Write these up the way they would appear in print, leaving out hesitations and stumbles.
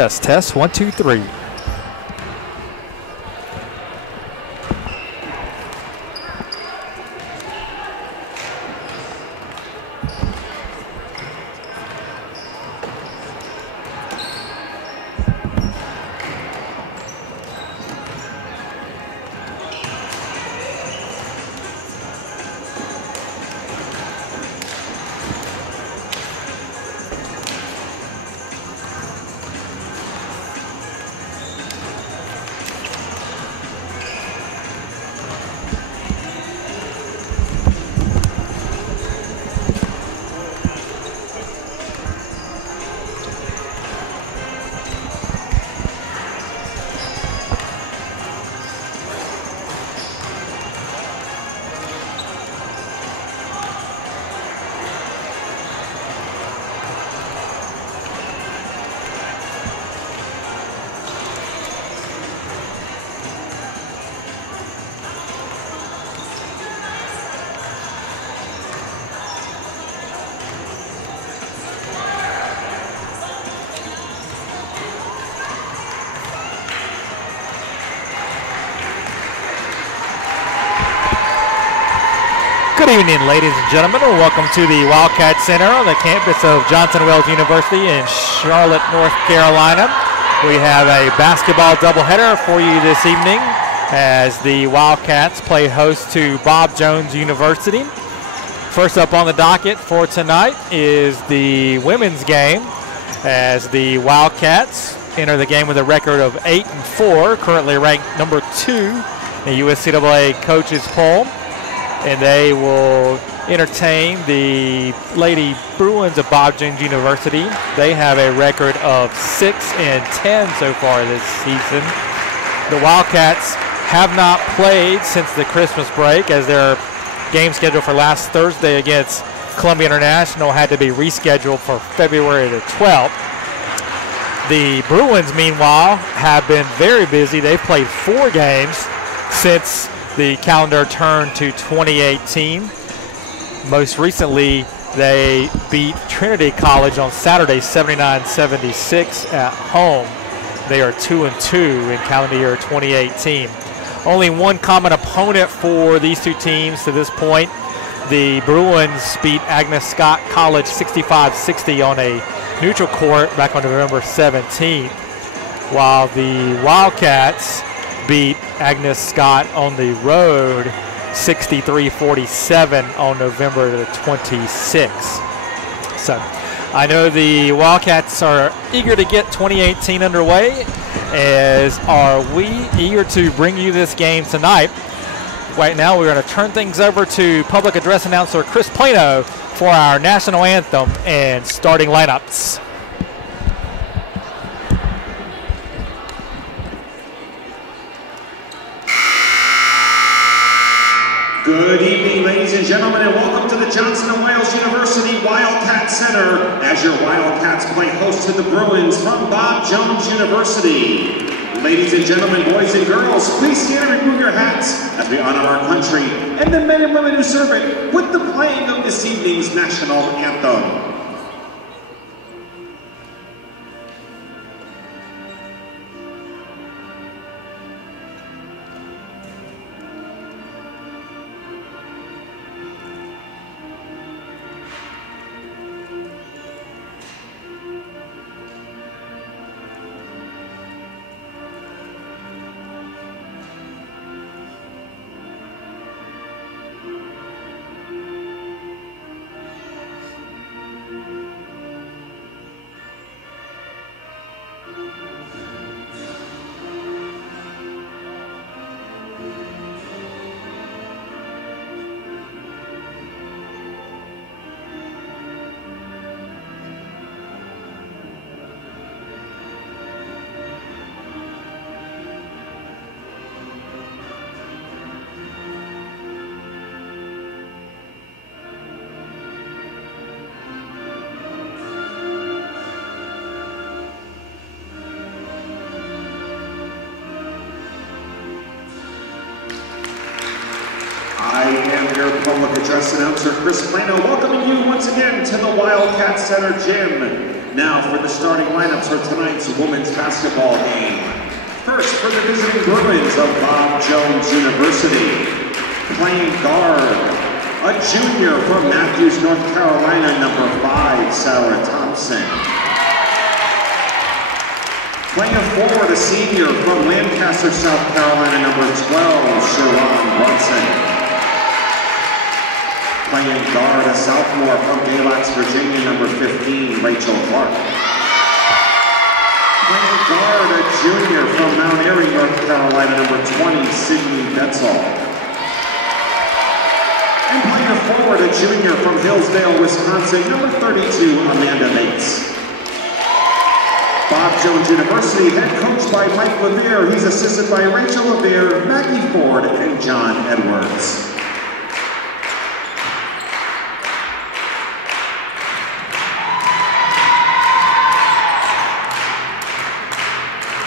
Test, test, 1, 2, 3. Good evening, ladies and gentlemen, and welcome to the Wildcat Center on the campus of Johnson Wales University in Charlotte, North Carolina. We have a basketball doubleheader for you this evening as the Wildcats play host to Bob Jones University. First up on the docket for tonight is the women's game as the Wildcats enter the game with a record of 8-4, currently ranked number 2 in USCAA coaches poll. And they will entertain the Lady Bruins of Bob Jones University. They have a record of 6-10 so far this season. The Wildcats have not played since the Christmas break, as their game scheduled for last Thursday against Columbia International had to be rescheduled for February the 12th. The Bruins, meanwhile, have been very busy. They've played 4 games since the calendar turned to 2018. Most recently, they beat Trinity College on Saturday, 79-76 at home. They are 2-2 in calendar year 2018. Only one common opponent for these two teams to this point. The Bruins beat Agnes Scott College 65-60 on a neutral court back on November 17th, while the Wildcats beat Agnes Scott on the road 63-47 on November the 26th. So I know the Wildcats are eager to get 2018 underway, as are we eager to bring you this game tonight. Right now we're going to turn things over to public address announcer Chris Plano for our national anthem and starting lineups. Good evening, ladies and gentlemen, and welcome to the Johnson & Wales University Wildcat Center as your Wildcats play host to the Bruins from Bob Jones University. Ladies and gentlemen, boys and girls, please stand and remove your hats as we honor our country and the men and women who serve it with the playing of this evening's national anthem. Public address announcer Chris Plano welcoming you once again to the Wildcat Center Gym. Now for the starting lineups for tonight's women's basketball game. First, for the visiting Bruins of Bob Jones University. Playing guard, a junior from Matthews, North Carolina, number 5, Sarah Thompson. Playing forward, a senior from Lancaster, South Carolina, number 12, Sharon Brunson. Playing guard, a sophomore from Galax, Virginia, number 15, Rachel Clark. Playing guard, a junior from Mount Airy, North Carolina, number 20, Sydney Betzel. And playing forward, a junior from Hillsdale, Wisconsin, number 32, Amanda Mates. Bob Jones University, head coached by Mike Levere. He's assisted by Rachel Levere, Maggie Ford, and John Edwards.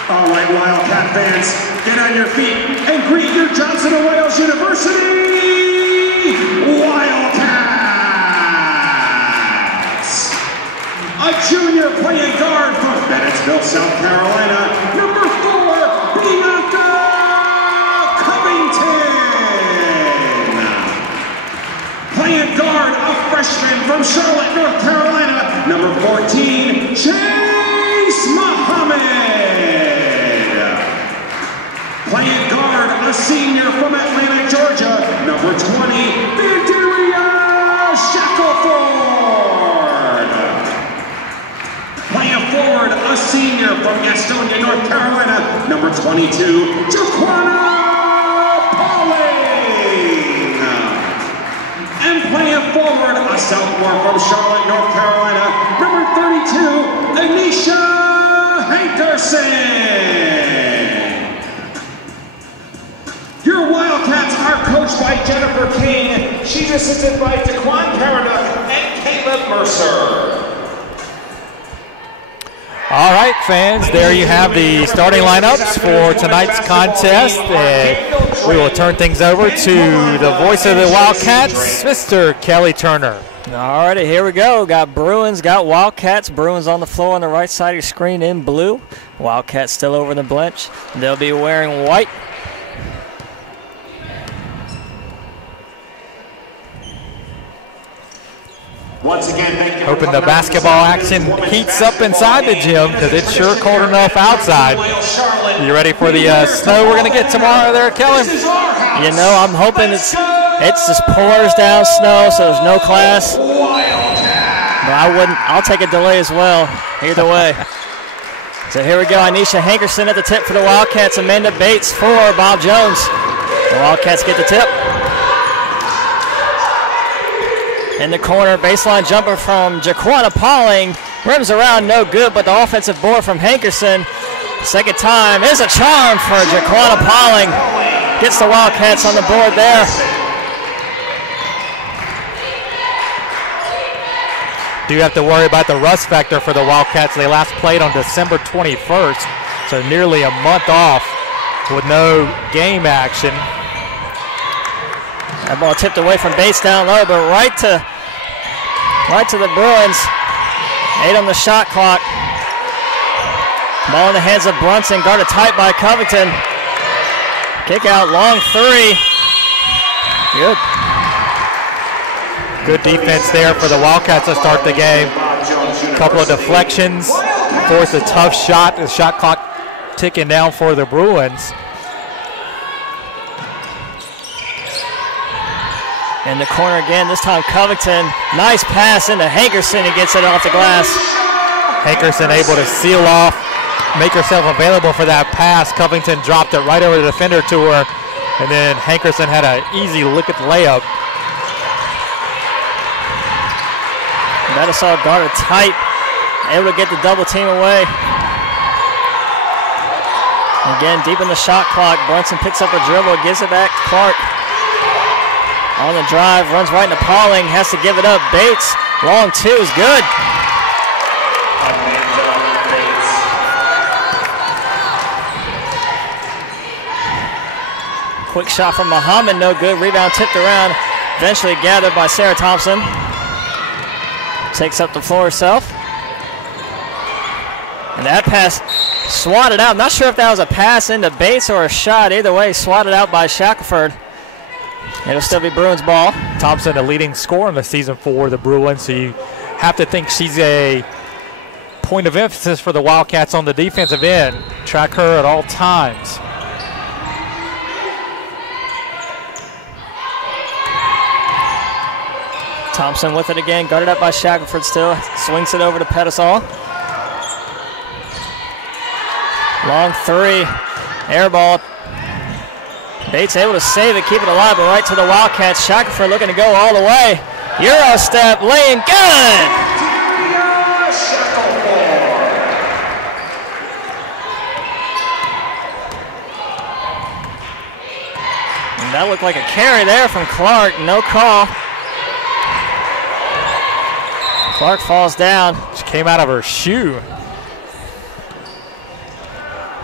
All right, Wildcat fans, get on your feet and greet your Johnson & Wales University Wildcats! A junior playing guard from Bennettsville, South Carolina, number 4, Bianca Covington. Playing guard, a freshman from Charlotte, North Carolina, number 14, Chase Muhammad. Playing guard, a senior from Atlanta, Georgia, number 20, Vanderia Shackelford. Playing forward, a senior from Gastonia, North Carolina, number 22, Jaquana Pauling. And playing forward, a sophomore from Charlotte, North Carolina, number 32, Anisha Hankerson. Your Wildcats are coached by Jennifer King. She's assisted by Daquan Paraduck and Caleb Mercer. All right, fans, there you have the starting lineups for tonight's contest. And we will turn things over to the voice of the Wildcats, Mr. Kelly Turner. All righty, here we go. Got Bruins, got Wildcats. Bruins on the floor on the right side of your screen in blue. Wildcats still over the bench. They'll be wearing white. Once again, thank you. Hoping the basketball action heats up inside the gym because it's sure cold enough outside. You ready for the snow we're going to get tomorrow there, Kelly? You know, I'm hoping it's just pours down snow, so there's no class. But I'll take a delay as well, either way. So here we go, Anisha Hankerson at the tip for the Wildcats, Amanda Bates for Bob Jones. The Wildcats get the tip. In the corner, baseline jumper from Jaquana Pauling. Rims around, no good, but the offensive board from Hankerson. Second time is a charm for Jaquana Pauling. Gets the Wildcats on the board there. Do you have to worry about the rust factor for the Wildcats? They last played on December 21st, so nearly a month off with no game action. That ball tipped away from Bates down low, but right to the Bruins. 8 on the shot clock. Ball in the hands of Brunson, guarded tight by Covington. Kick out, long 3. Good. Good defense there for the Wildcats to start the game. A couple of deflections, forced a tough shot. The shot clock ticking down for the Bruins. In the corner again, this time Covington. Nice pass into Hankerson. He gets it off the glass. Hankerson able to seal off, make herself available for that pass. Covington dropped it right over the defender to her, and then Hankerson had an easy look at the layup. Betasol guarded tight, able to get the double team away. Again, deep in the shot clock, Brunson picks up a dribble, gives it back to Clark. On the drive, runs right into Pauling, has to give it up. Bates, long 2 is good. Quick shot from Muhammad, no good. Rebound tipped around, eventually gathered by Sarah Thompson. Takes up the floor herself. And that pass swatted out. I'm not sure if that was a pass into Bates or a shot. Either way, swatted out by Shackelford. It'll still be Bruins ball. Thompson, the leading scorer in the season for the Bruins, so you have to think she's a point of emphasis for the Wildcats on the defensive end. Track her at all times. Thompson with it again, guarded up by Shackelford still. Swings it over to Pettisall. Long three, air ball. Bates able to save it, keep it alive, but right to the Wildcats. Shackelford looking to go all the way. Euro step, laying good. And that looked like a carry there from Clark, no call. Clark falls down. She came out of her shoe.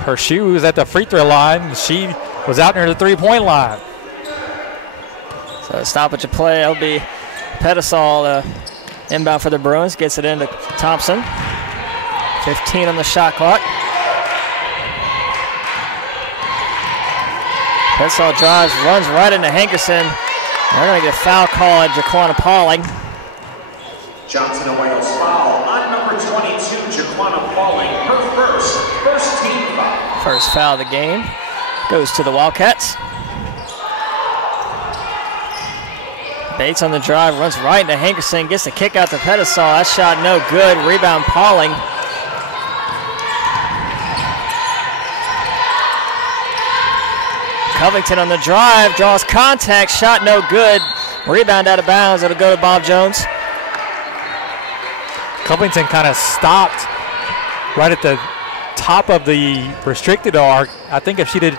Her shoe was at the free throw line. She was out near the three-point line. So stoppage of play. That'll be Pettisall inbound for the Bruins. Gets it into Thompson. 15 on the shot clock. Pettisall drives, runs right into Hankerson. They're going to get a foul call at Jaquana Pauling. Johnson and Wales foul on number 22, Jaquana Pauling, her first team foul. First foul of the game goes to the Wildcats. Bates on the drive, runs right into Hankerson, gets the kick out to Pettisall. That shot no good. Rebound Pauling. Covington on the drive, draws contact, shot no good. Rebound out of bounds. It'll go to Bob Jones. Covington kind of stopped right at the top of the restricted arc. I think if she did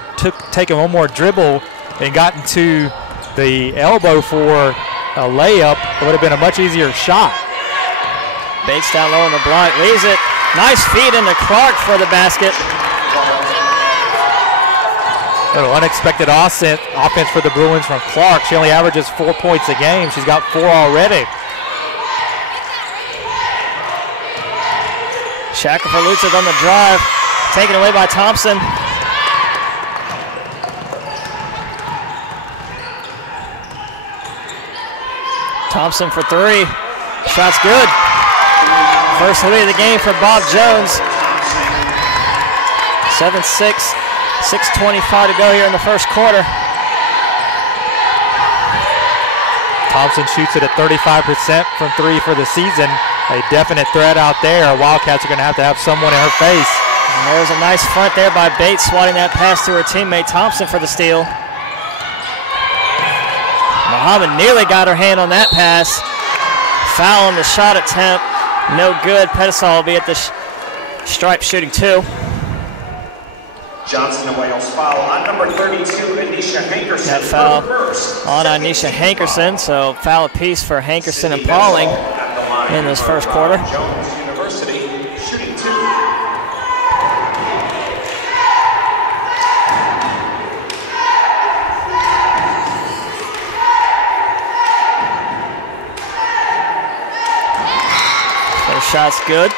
taken one more dribble and gotten to the elbow for a layup, it would have been a much easier shot. Bates down low on the block, leaves it. Nice feed into Clark for the basket. A little unexpected offense for the Bruins from Clark. She only averages 4 points a game. She's got 4 already. Shackelford loses on the drive, taken away by Thompson. Thompson for three, shot's good. First lead of the game for Bob Jones. 7-6, 6:25 to go here in the first quarter. Thompson shoots it at 35% from three for the season. A definite threat out there. Wildcats are going to have someone in her face. And there's a nice front there by Bates, swatting that pass to her teammate Thompson for the steal. Muhammad nearly got her hand on that pass. Foul on the shot attempt. No good. Pettisall will be at the stripe shooting two. Johnson and Wales foul on number 32, Anisha Hankerson. That foul on Anisha Hankerson. So foul apiece for Hankerson and Pauling in this first quarter. Jones University shooting two. First shot's good.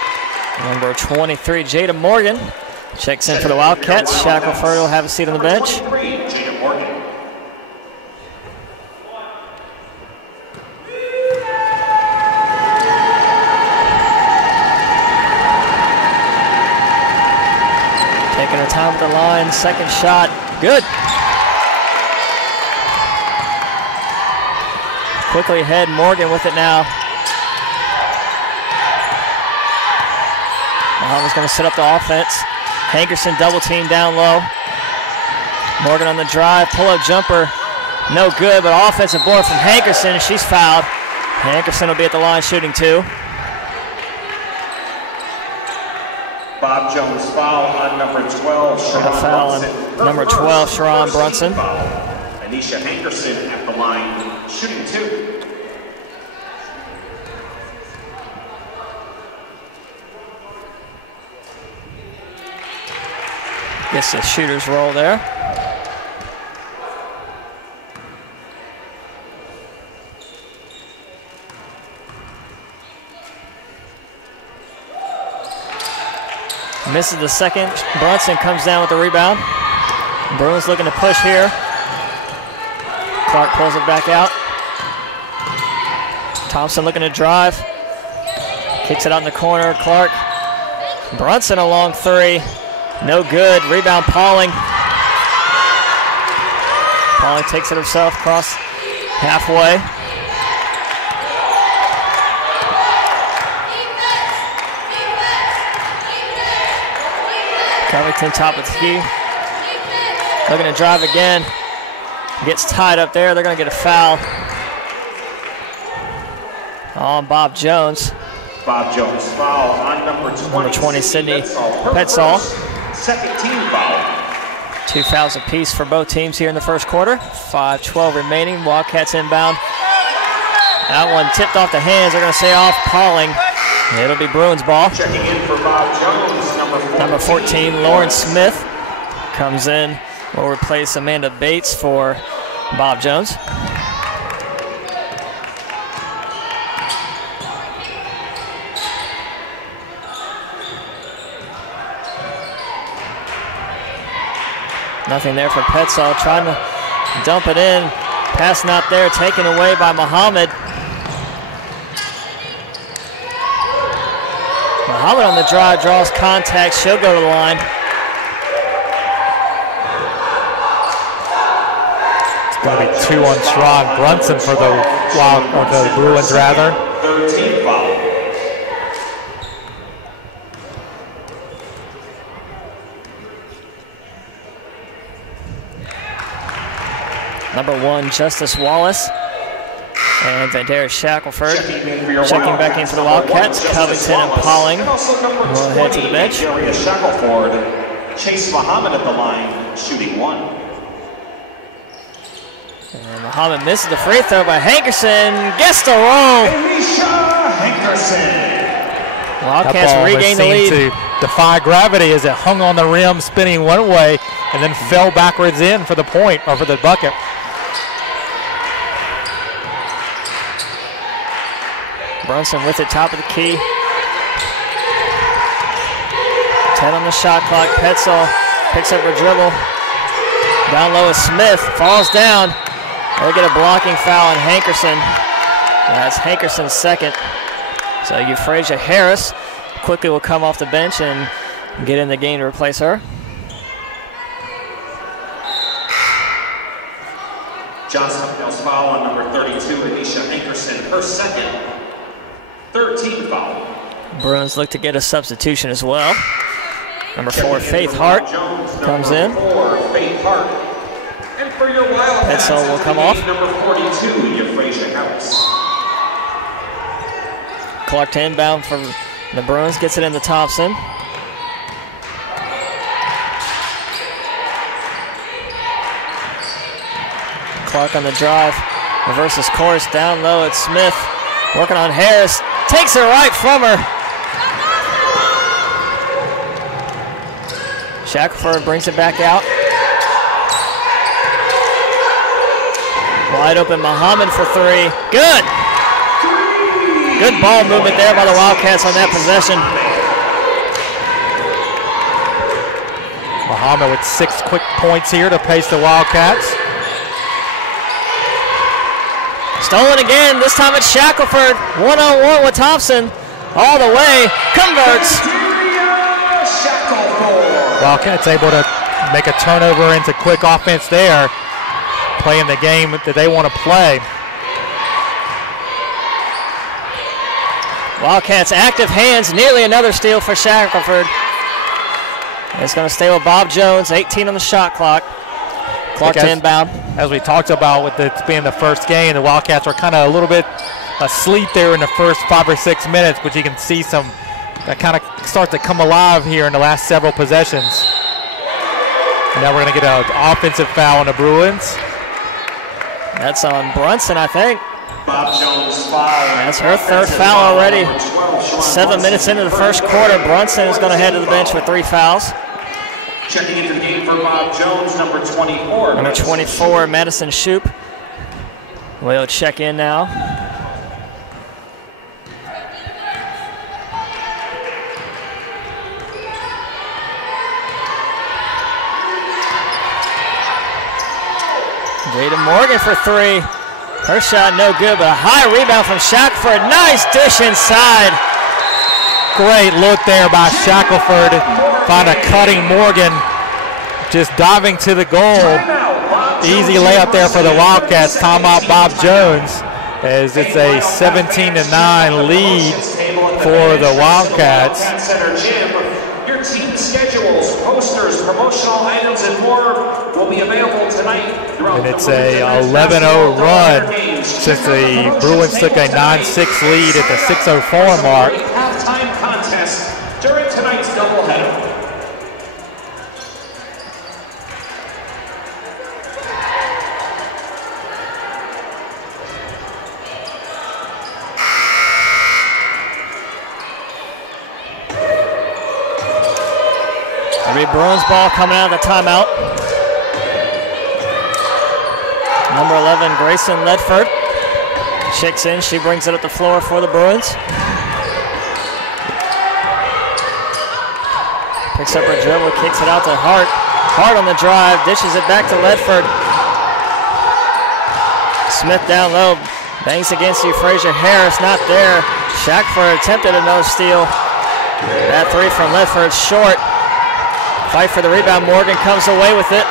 Number 23, Jada Morgan, checks in for the Wildcats. Shackelford will have a seat on the bench. Jada Morgan. Taking her time at the line, second shot, good. Quickly ahead, Morgan with it now. Muhammad's going to set up the offense. Hankerson double team down low. Morgan on the drive, pull-up jumper, no good, but offensive board from Hankerson. She's fouled. Hankerson will be at the line shooting two. Bob Jones foul on number 12, Sharon Foul on Brunson. number 12, Sharon Brunson. Anisha Hankerson at the line shooting two. Gets the shooter's roll there. Misses the second. Brunson comes down with the rebound. Bruins looking to push here. Clark pulls it back out. Thompson looking to drive. Kicks it out in the corner. Clark. Brunson a long three. No good. Rebound Pauling. Pauling takes it herself across halfway. Covington top of the key. Looking to drive again. Gets tied up there. They're going to get a foul on Bob Jones. Bob Jones foul on number 20, Sydney Petzall. Second team foul. 2 fouls apiece for both teams here in the first quarter. 5:12 remaining. Wildcats inbound. That one tipped off the hands. They're going to say off Pauling. It'll be Bruins ball. Checking in for Bob Jones, number 14, Lauren Smith comes in. Will replace Amanda Bates for Bob Jones. Nothing there for Petzall, trying to dump it in. Pass not there, taken away by Muhammad. Muhammad on the drive, draws contact. She'll go to the line. It's going to be 2 on Strong. Brunson for the Bruins, rather. 13 foul. Number 1, Justice Wallace. And Vandera Shackelford checking back in for the Wildcats. Covington and Pauling will head to the bench. Shackelford, Chase Muhammad at the line, shooting 1. And Muhammad misses the free throw by Hankerson. Gets the roll. Wildcats regain the lead. To defy gravity as it hung on the rim, spinning one way, and then fell backwards in for the point, or for the bucket. Brunson with it, top of the key. 10 on the shot clock. Petzall picks up her dribble. Down low is Smith, falls down. They get a blocking foul on Hankerson. That's Hankerson's second. So Euphrasia Harris quickly will come off the bench and get in the game to replace her. Johnson feels foul on number 32, Anisha Hankerson, her second. 13 foul. Bruins look to get a substitution as well. Number 4, Faith Hart comes in. Petzall will come off. Number 42, Euphrasia Harris. Clark to inbound for the Bruins, gets it into Thompson. Clark on the drive, reverses course, down low at Smith. Working on Harris, takes it right from her. Shackelford brings it back out. Wide open Muhammad for 3. Good. Good ball movement there by the Wildcats on that possession. Muhammad with 6 quick points here to pace the Wildcats. Stolen again, this time it's Shackelford. 1-on-1 with Thompson. All the way, converts. Wildcats able to make a turnover into quick offense there, playing the game that they want to play. Wildcats active hands, nearly another steal for Shackelford. It's going to stay with Bob Jones, 18 on the shot clock. Clark to inbound. As we talked about with it being the first game, the Wildcats are kind of a little bit asleep there in the first 5 or 6 minutes, but you can see some that kind of start to come alive here in the last several possessions. And now we're going to get an offensive foul on the Bruins. That's on Brunson, I think. Bob Jones foul. That's her third foul already. 7 minutes into the first quarter, Brunson is going to head to the bench with 3 fouls. Checking into the game for Bob Jones, number 24. Number 24, Madison Shoup. Will check in now. Jada Morgan for three. Her shot no good, but a high rebound from Shackelford. Nice dish inside. Great look there by Shackelford. Find a cutting Morgan. Just diving to the goal. Easy layup there for the Wildcats. Timeout Bob Jones, as it's a 17-9 lead for the Wildcats. Your team schedules, posters, promotional items, and more will be available tonight. And it's a 11-0 run since the Bruins took a 9-6 lead at the 6:04 mark. Halftime contest during tonight's doubleheader. Bruins ball coming out of the timeout. Number 11, Grayson Ledford. Checks in, she brings it up the floor for the Bruins. Picks up her dribble, kicks it out to Hart. Hart on the drive, dishes it back to Ledford. Smith down low, bangs against you, Frazier Harris not there. Shackelford attempted another steal. That three from Ledford short. Fight for the rebound, Morgan comes away with it.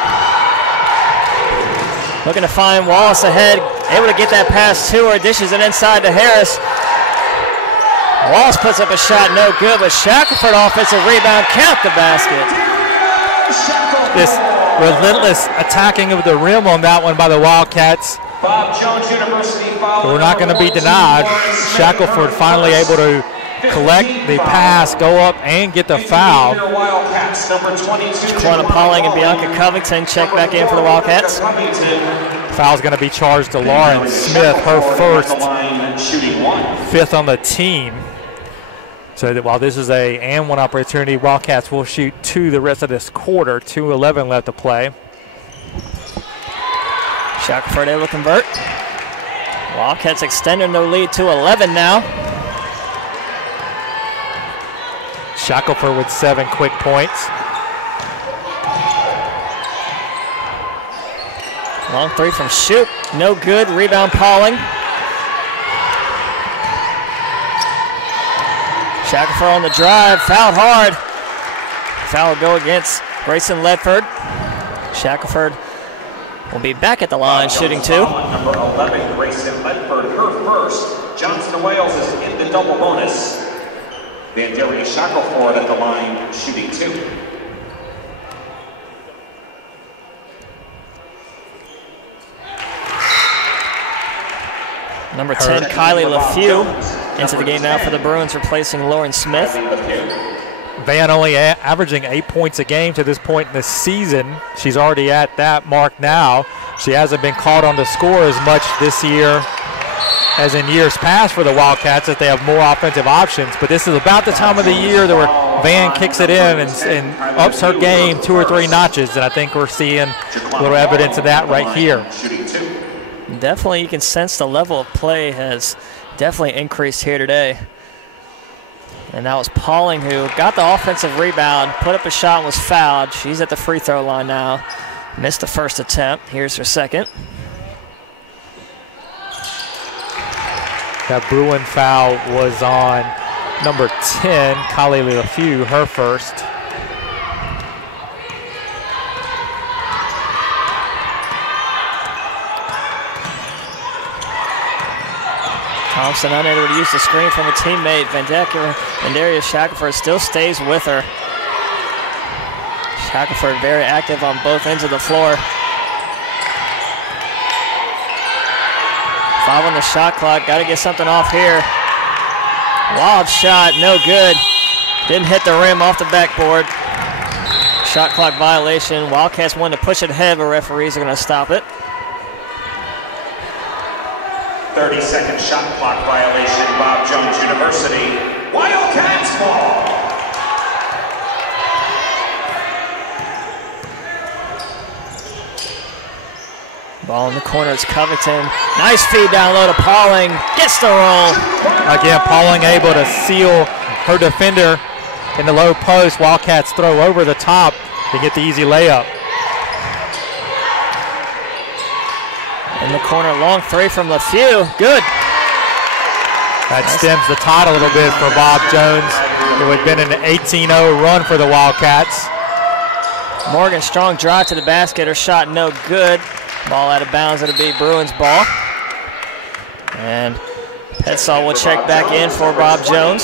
Looking to find Wallace ahead, able to get that pass to her, dishes it inside to Harris. Wallace puts up a shot, no good, but Shackelford offensive rebound, count the basket. This relentless attacking of the rim on that one by the Wildcats. Bob Jones University foul. We're not going to be denied. Shackelford finally able to collect the pass, go up, and get the foul. Quanah Pauling and Bianca Covington check back in for the Wildcats. Foul's going to be charged to Lauren Smith, her first, fifth on the team. So that while this is a and one opportunity, Wildcats will shoot two the rest of this quarter. 2:11 left to play. Shackelford able to convert. Wildcats extending their lead to 11 now. Shackelford with 7 quick points. Long three from Shoop, no good. Rebound Pauling. Shackelford on the drive, fouled hard. Foul will go against Grayson Ledford. Shackelford will be back at the line shooting two. Number 11, Grayson Ledford, her first. Johnson Wales is in the double bonus. Vandaria Shackelford at the line, shooting two. Number 10, Kylie LaFew, into the game now for the Bruins, replacing Lauren Smith. Van only averaging 8 points a game to this point in the season. She's already at that mark now. She hasn't been called on to score as much this year as in years past for the Wildcats, that they have more offensive options. But this is about the time of the year that where Van kicks it in and ups her game 2 or 3 notches, and I think we're seeing a little evidence of that right here. Definitely, you can sense the level of play has definitely increased here today. And that was Pauling who got the offensive rebound, put up a shot and was fouled. She's at the free throw line now. Missed the first attempt. Here's her second. That Bruin foul was on number 10, Kylie LaFew, her first. Thompson unable to use the screen from a teammate. Vandaria Shackelford still stays with her. Shackelford very active on both ends of the floor. 5 on the shot clock. Got to get something off here. Wild shot, no good. Didn't hit the rim, off the backboard. Shot clock violation. Wildcats wanted to push it ahead, but referees are going to stop it. 30-second shot clock violation, Bob Jones University. Wildcats ball. Ball in the corner, it's Covington. Nice feed down low to Pauling. Gets the roll. Again, Pauling able to seal her defender in the low post. Wildcats throw over the top to get the easy layup. In the corner, long three from LeFew. Good. That stems the tide a little bit for Bob Jones. It would have been an 18-0 run for the Wildcats. Morgan, strong drive to the basket. Her shot no good. Ball out of bounds. It'll be Bruins ball. And Petzall will check back in for Bob Jones.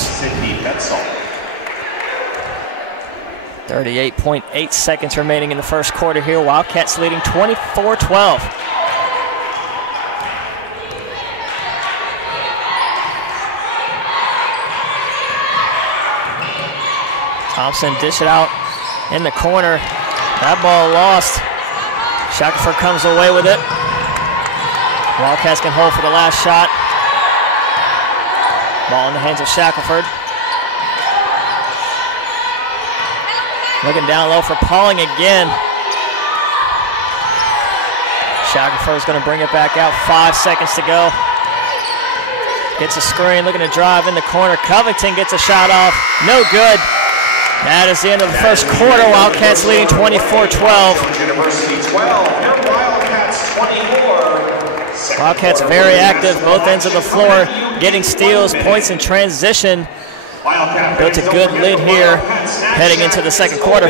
38.8 seconds remaining in the first quarter here. Wildcats leading 24-12. Thompson dish it out in the corner. That ball lost. Shackelford comes away with it. Wildcats can hold for the last shot. Ball in the hands of Shackelford. Looking down low for Pauling again. Shackelford's going to bring it back out. 5 seconds to go. Gets a screen, looking to drive in the corner. Covington gets a shot off. No good. That is the end of the first quarter. Wildcats leading 24-12. Wildcats very active, both ends of the floor, getting steals, points in transition. Built a good lead here heading into the second quarter.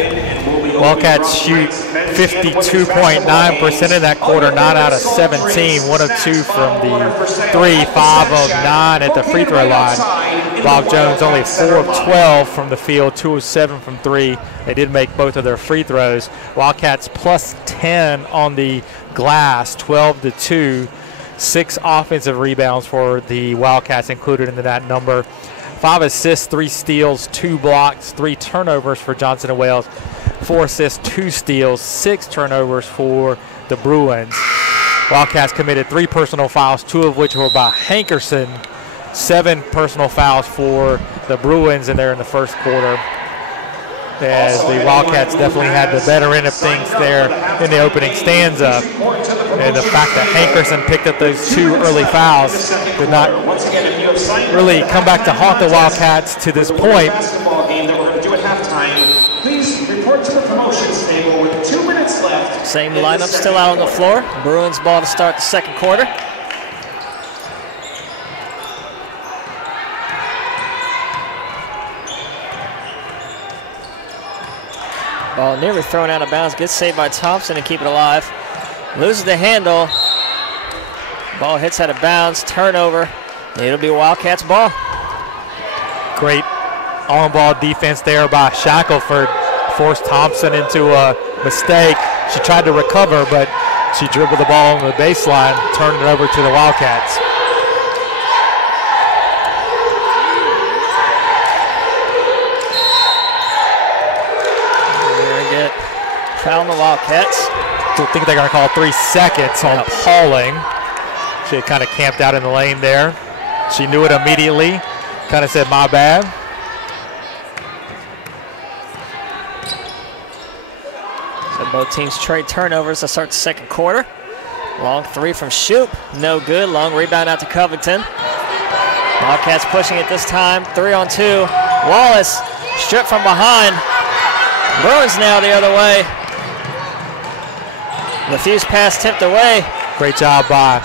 Wildcats shoot 52.9% in that quarter, 9 out of 17, 1 of 2 from the 3, 5 of 9 at the free throw line. Bob Jones only 4 of 12 from the field, 2 of 7 from 3. They did make both of their free throws. Wildcats plus 10 on the glass, 12-2. 6 offensive rebounds for the Wildcats included into that number. 5 assists, 3 steals, 2 blocks, 3 turnovers for Johnson & Wales. 4 assists, 2 steals, 6 turnovers for the Bruins. Wildcats committed 3 personal fouls, 2 of which were by Hankerson. 7 personal fouls for the Bruins, and they're in the first quarter. As the Wildcats definitely had the better end of things there in the opening stanza. And the fact that Hankerson picked up those 2 early fouls did not really come back to haunt the Wildcats to this point. Please report to the promotions table with 2 minutes left. Same lineup still out on the floor. Bruins ball to start the second quarter. Ball nearly thrown out of bounds. Gets saved by Thompson and keep it alive. Loses the handle. Ball hits out of bounds. Turnover. It'll be Wildcats ball. Great on-ball defense there by Shackelford. Forced Thompson into a mistake. She tried to recover, but she dribbled the ball on the baseline, turned it over to the Wildcats. Foul on the Wildcats. I think they're going to call 3 seconds on Pauling. She had kind of camped out in the lane there. She knew it immediately. Kind of said, my bad. So both teams trade turnovers to start the second quarter. Long 3 from Shoup. No good. Long rebound out to Covington. Wildcats pushing it this time. 3 on 2. Wallace stripped from behind. Bruins now the other way. LeFew's pass tipped away. Great job by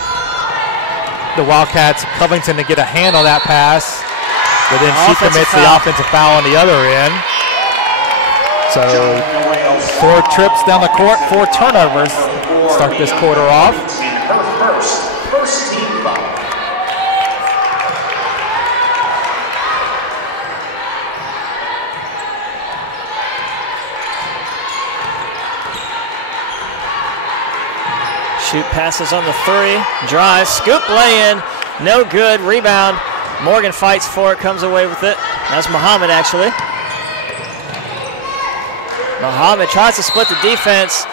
the Wildcats. Covington to get a hand on that pass, but then she commits the offensive foul on the other end. So 4 trips down the court, 4 turnovers. Start this quarter off. First team foul. Shoup passes on the 3, drive, scoop, lay in, no good, rebound. Morgan fights for it, comes away with it. That's Muhammad actually. Muhammad tries to split the defense,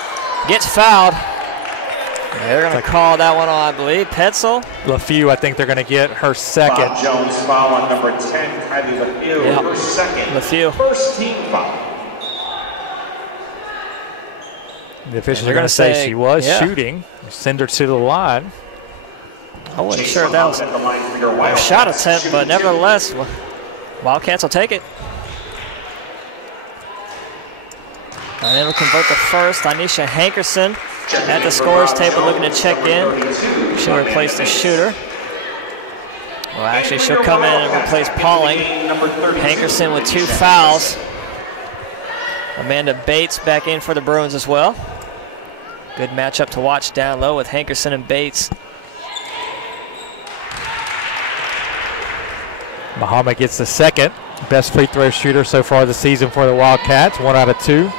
gets fouled. They're going to call that one on, I believe. Petzall. LeFew, I think they're going to get her second. Bob Jones foul on number 10, Kylie LeFew, Yep. her second. LeFew. First team foul. The officials are going to say she was shooting. Send her to the line. I wasn't sure if that was a shot attempt, but nevertheless, Wildcats will take it. And it'll convert the first. Anisha Hankerson at the scores table looking to check in. She'll replace the shooter. Well, actually, she'll come in and replace Pauling. Hankerson with 2 fouls. Amanda Bates back in for the Bruins as well. Good matchup to watch down low with Hankerson and Bates. Muhammad gets the second best free throw shooter so far this season for the Wildcats, 1 out of 2.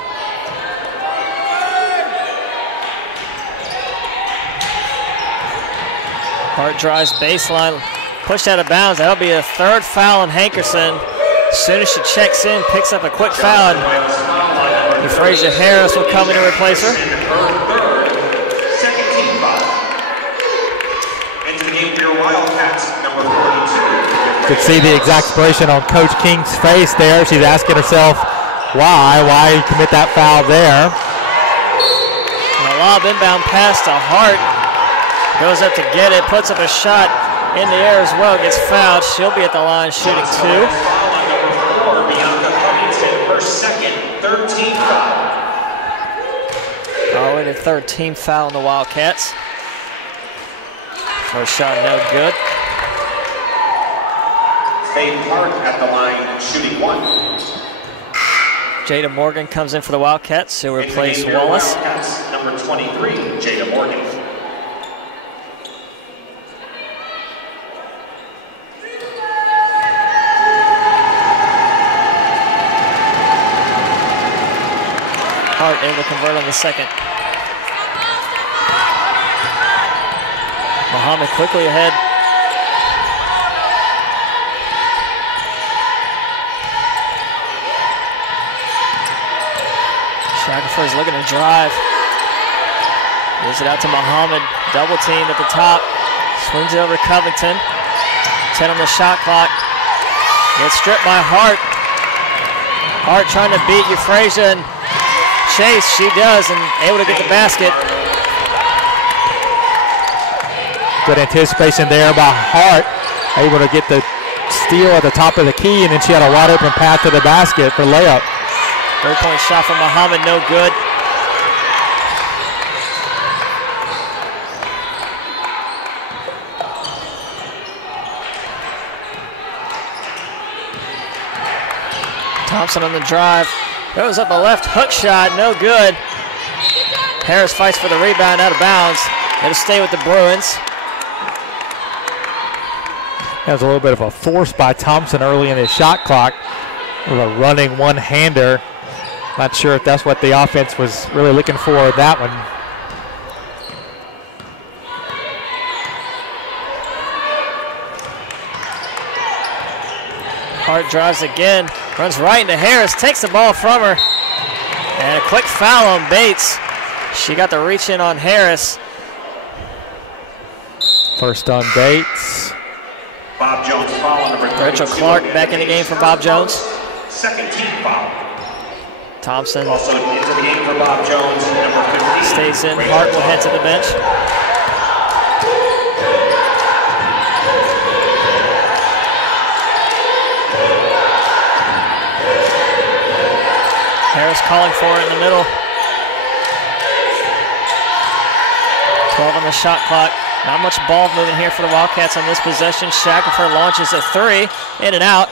Hart drives baseline, pushed out of bounds. That'll be a 3rd foul on Hankerson. As soon as she checks in, picks up a quick foul. Frazier Harris will come in to replace her. Second team foul. Into the game for your Wildcats, number 42. Could see the exasperation on Coach King's face there. She's asking herself why you commit that foul there. And a lob inbound pass to Hart. Goes up to get it, puts up a shot in the air as well, gets fouled. She'll be at the line shooting 2. Already 3rd team foul on the Wildcats. First shot no good. Faith Hart at the line shooting 1. Jada Morgan comes in for the Wildcats. She'll replace Wallace. Wildcats, number 23, Jada Morgan. Hart able to convert on the second. Muhammad quickly ahead. Shackelford is looking to drive. Gives it out to Muhammad. Double teamed at the top. Swings it over to Covington. 10 on the shot clock. Gets stripped by Hart. Hart trying to beat Euphrasia and Chase. She does, and able to get the basket. Good anticipation there by Hart. Able to get the steal at the top of the key, and then she had a wide open path to the basket for layup. 3-point shot from Muhammad, no good. Thompson on the drive. Goes up a left hook shot, no good. Harris fights for the rebound, out of bounds. It'll stay with the Bruins. That was a little bit of a force by Thompson early in his shot clock with a running one-hander. Not sure if that's what the offense was really looking for with that one. Hart drives again, runs right into Harris, takes the ball from her. And a quick foul on Bates. She got the reach in on Harris. First on Bates. Bob Jones foul on number 32. Rachel Clark back in the game for Bob Jones. Second team foul. Thompson Also into the game for Bob Jones, number 15. stays in. Hart will head to the bench. Harris calling for it in the middle. 12 on the shot clock. Not much ball movement here for the Wildcats on this possession. Shackelford launches a 3, in and out.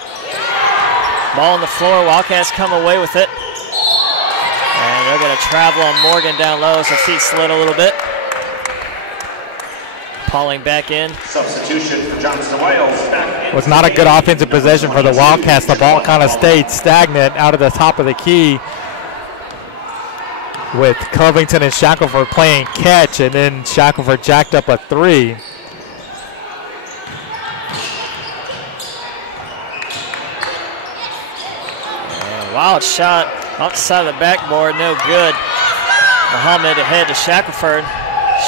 Ball on the floor, Wildcats come away with it. And they're going to travel on Morgan down low, so feet slid a little bit. Pauling back in. Substitution for Johnson Wales. Was not a good offensive possession for the Wildcats. The ball kind of stayed stagnant out of the top of the key, with Covington and Shackelford playing catch, and then Shackelford jacked up a 3. Wild shot outside of the backboard, no good. Muhammad ahead to Shackelford.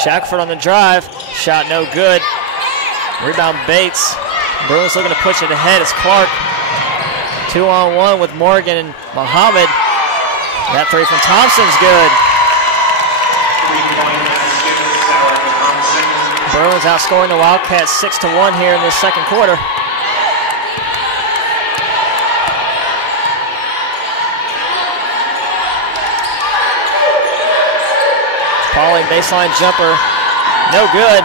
Shackelford on the drive, shot no good. Rebound Bates. Bruins looking to push it ahead. It's Clark. 2-on-1 with Morgan and Muhammad. That 3 from Thompson's good. Bruins outscoring the Wildcats 6-1 here in this second quarter. Pauling baseline jumper. No good.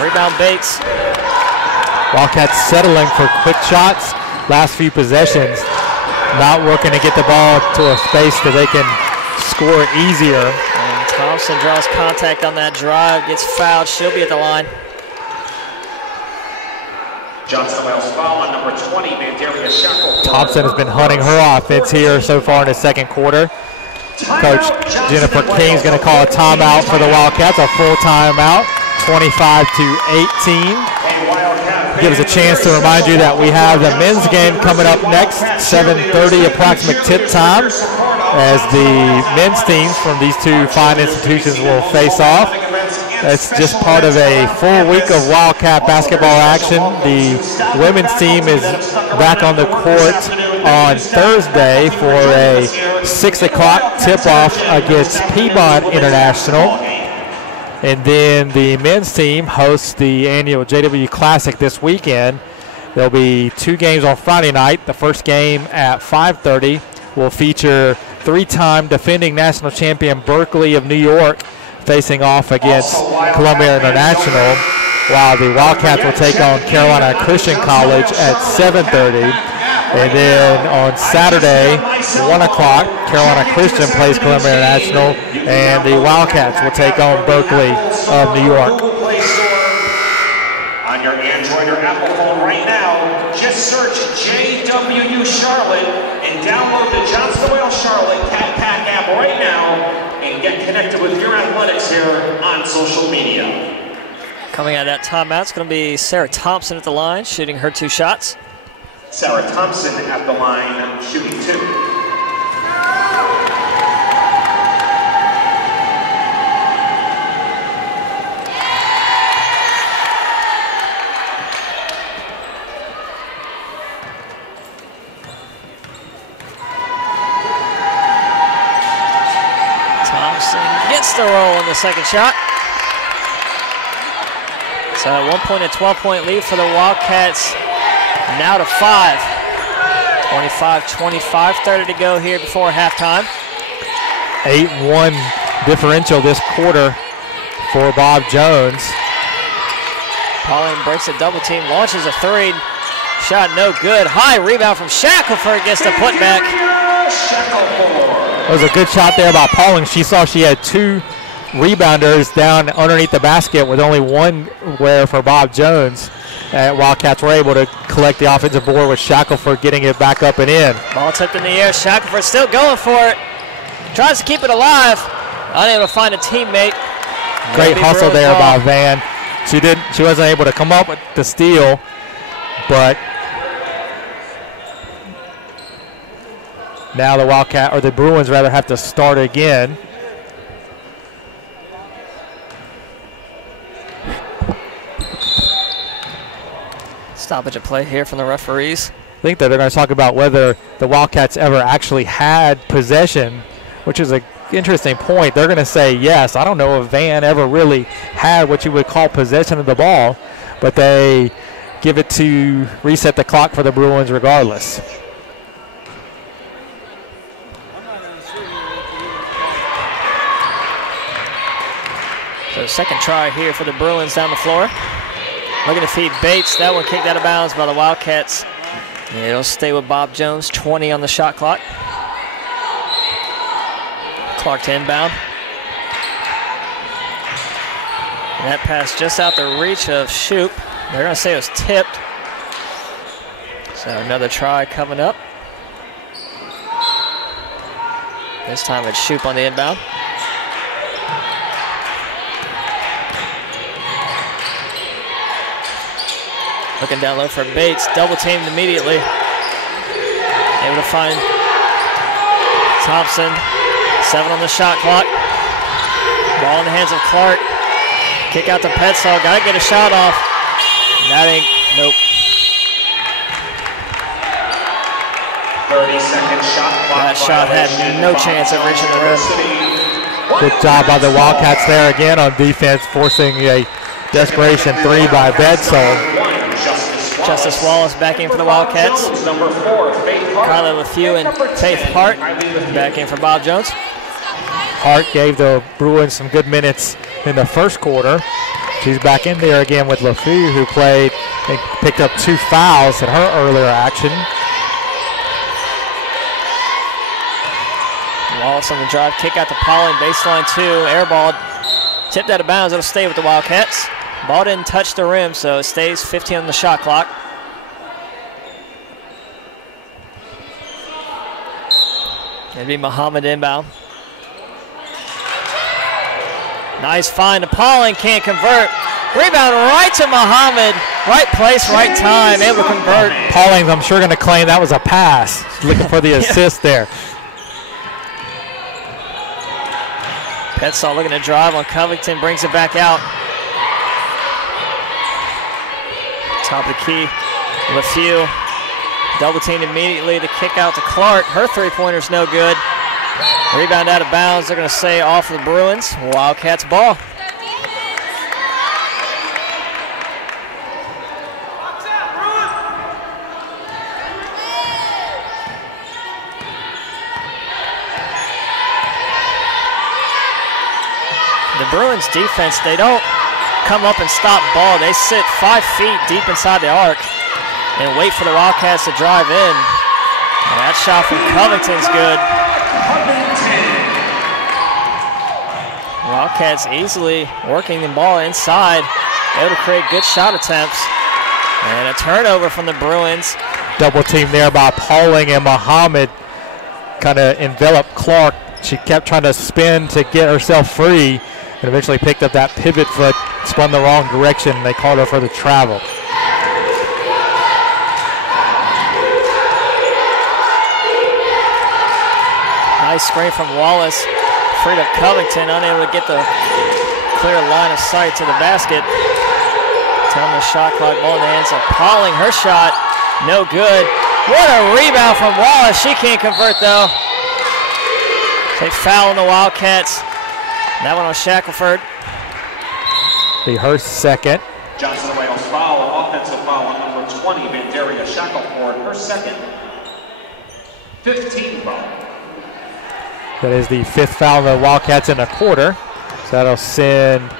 Rebound Bates. Wildcats settling for quick shots. Last few possessions. Not working to get the ball to a space that they can score easier. And Thompson draws contact on that drive. Gets fouled. She'll be at the line. Johnson Wales foul on number 20, Vandaria Shackelford. Thompson has been hunting her offense here so far in the second quarter. Coach Jennifer King's going to call a timeout for the Wildcats, a full timeout, 25-18. Gives a chance to remind you that we have the men's game coming up next, 7:30 approximate tip time, as the men's teams from these two fine institutions will face off. It's just part of a full week of Wildcat basketball action. The women's team is back on the court on Thursday for a 6 o'clock tip-off against Piedmont International. And then the men's team hosts the annual JWU Classic this weekend. There'll be 2 games on Friday night. The first game at 5:30 will feature 3-time defending national champion Berkeley of New York facing off against Columbia International, while the Wildcats will take on Carolina Christian College at 7:30. And then on Saturday, 1 o'clock, Carolina Christian plays Columbia International, and the Wildcats will take on Berkeley of New York. On your Android or Apple phone right now, just search JWU Charlotte and download the Johnson Wales Charlotte Cat Pack app right now and get connected with your athletics here on social media. Coming out of that timeout, it's going to be Sarah Thompson at the line, shooting her 2 shots. Sarah Thompson at the line, shooting 2. Gets the roll in the second shot. So at one point, a 12-point lead for the Wildcats. Now to 5. 25-25, 30 to go here before halftime. 8-1 differential this quarter for Bob Jones. Pauling breaks a double team, launches a 3. Shot no good. High rebound from Shackelford, gets the putback. It was a good shot there by Pauling. She saw she had 2 rebounders down underneath the basket with only one where for Bob Jones. Wildcats were able to collect the offensive board with Shackelford getting it back up and in. Ball tipped in the air. Shackelford still going for it. Tries to keep it alive. Unable to find a teammate. Great hustle there by Van. She wasn't able to come up with the steal, but now the Bruins rather have to start again. Stoppage of play here from the referees. I think that they're going to talk about whether the Wildcats ever actually had possession, which is an interesting point. They're going to say yes. I don't know if Van ever really had what you would call possession of the ball, but they give it to reset the clock for the Bruins regardless. So second try here for the Bruins down the floor. Looking to feed Bates. That one kicked out of bounds by the Wildcats. It'll stay with Bob Jones. 20 on the shot clock. Clark to inbound. And that pass just out the reach of Shoup. They're going to say it was tipped. So another try coming up. This time it's Shoup on the inbound. Looking down low for Bates, double teamed immediately. Able to find Thompson, 7 on the shot clock. Ball in the hands of Clark. Kick out to Petzl, gotta get a shot off. That ain't, nope. 30-second shot clock. That shot had no chance of reaching the rim. Good job by the Wildcats there again on defense, forcing a desperation 3 by Petzl. Justice Wallace back in for the Wildcats. Carla LaFew and Faith Hart back in for Bob Jones. Hart gave the Bruins some good minutes in the first quarter. She's back in there again with LaFue, who played and picked up 2 fouls in her earlier action. Wallace on the drive, kick out to Pauling, baseline 2, air ball, tipped out of bounds. It'll stay with the Wildcats. Ball didn't touch the rim, so it stays 15 on the shot clock. It'll be Muhammad inbound. Nice find to Pauling, can't convert. Rebound right to Muhammad. Right place, right time, able to convert. Pauling, I'm sure, going to claim that was a pass. Looking for the assist there. Petzall looking to drive on Covington, brings it back out. Top of the key, LaFue. Double teamed immediately to kick out to Clark. Her three-pointer's no good. Rebound out of bounds. They're going to say off of the Bruins. Wildcats ball. The Bruins defense, they don't come up and stop ball. They sit 5 feet deep inside the arc and wait for the Wildcats to drive in. And that shot from Covington's good. Wildcats easily working the ball inside, able to create good shot attempts. And a turnover from the Bruins. Double team there by Pauling, and Muhammad kind of enveloped Clark. She kept trying to spin to get herself free and eventually picked up that pivot foot, spun the wrong direction, and they called her for the travel. Nice screen from Wallace. Freed up Covington, unable to get the clear line of sight to the basket. 10 on the shot clock, ball in the hands of Pauling. Her shot, no good. What a rebound from Wallace. She can't convert, though. They foul on the Wildcats. That one on Shackelford. Be her second. Johnson Wales foul, offensive foul on number 20, Vandaria Shackelford, her second. 15 foul. That is the 5th foul of the Wildcats in a quarter. So that'll send,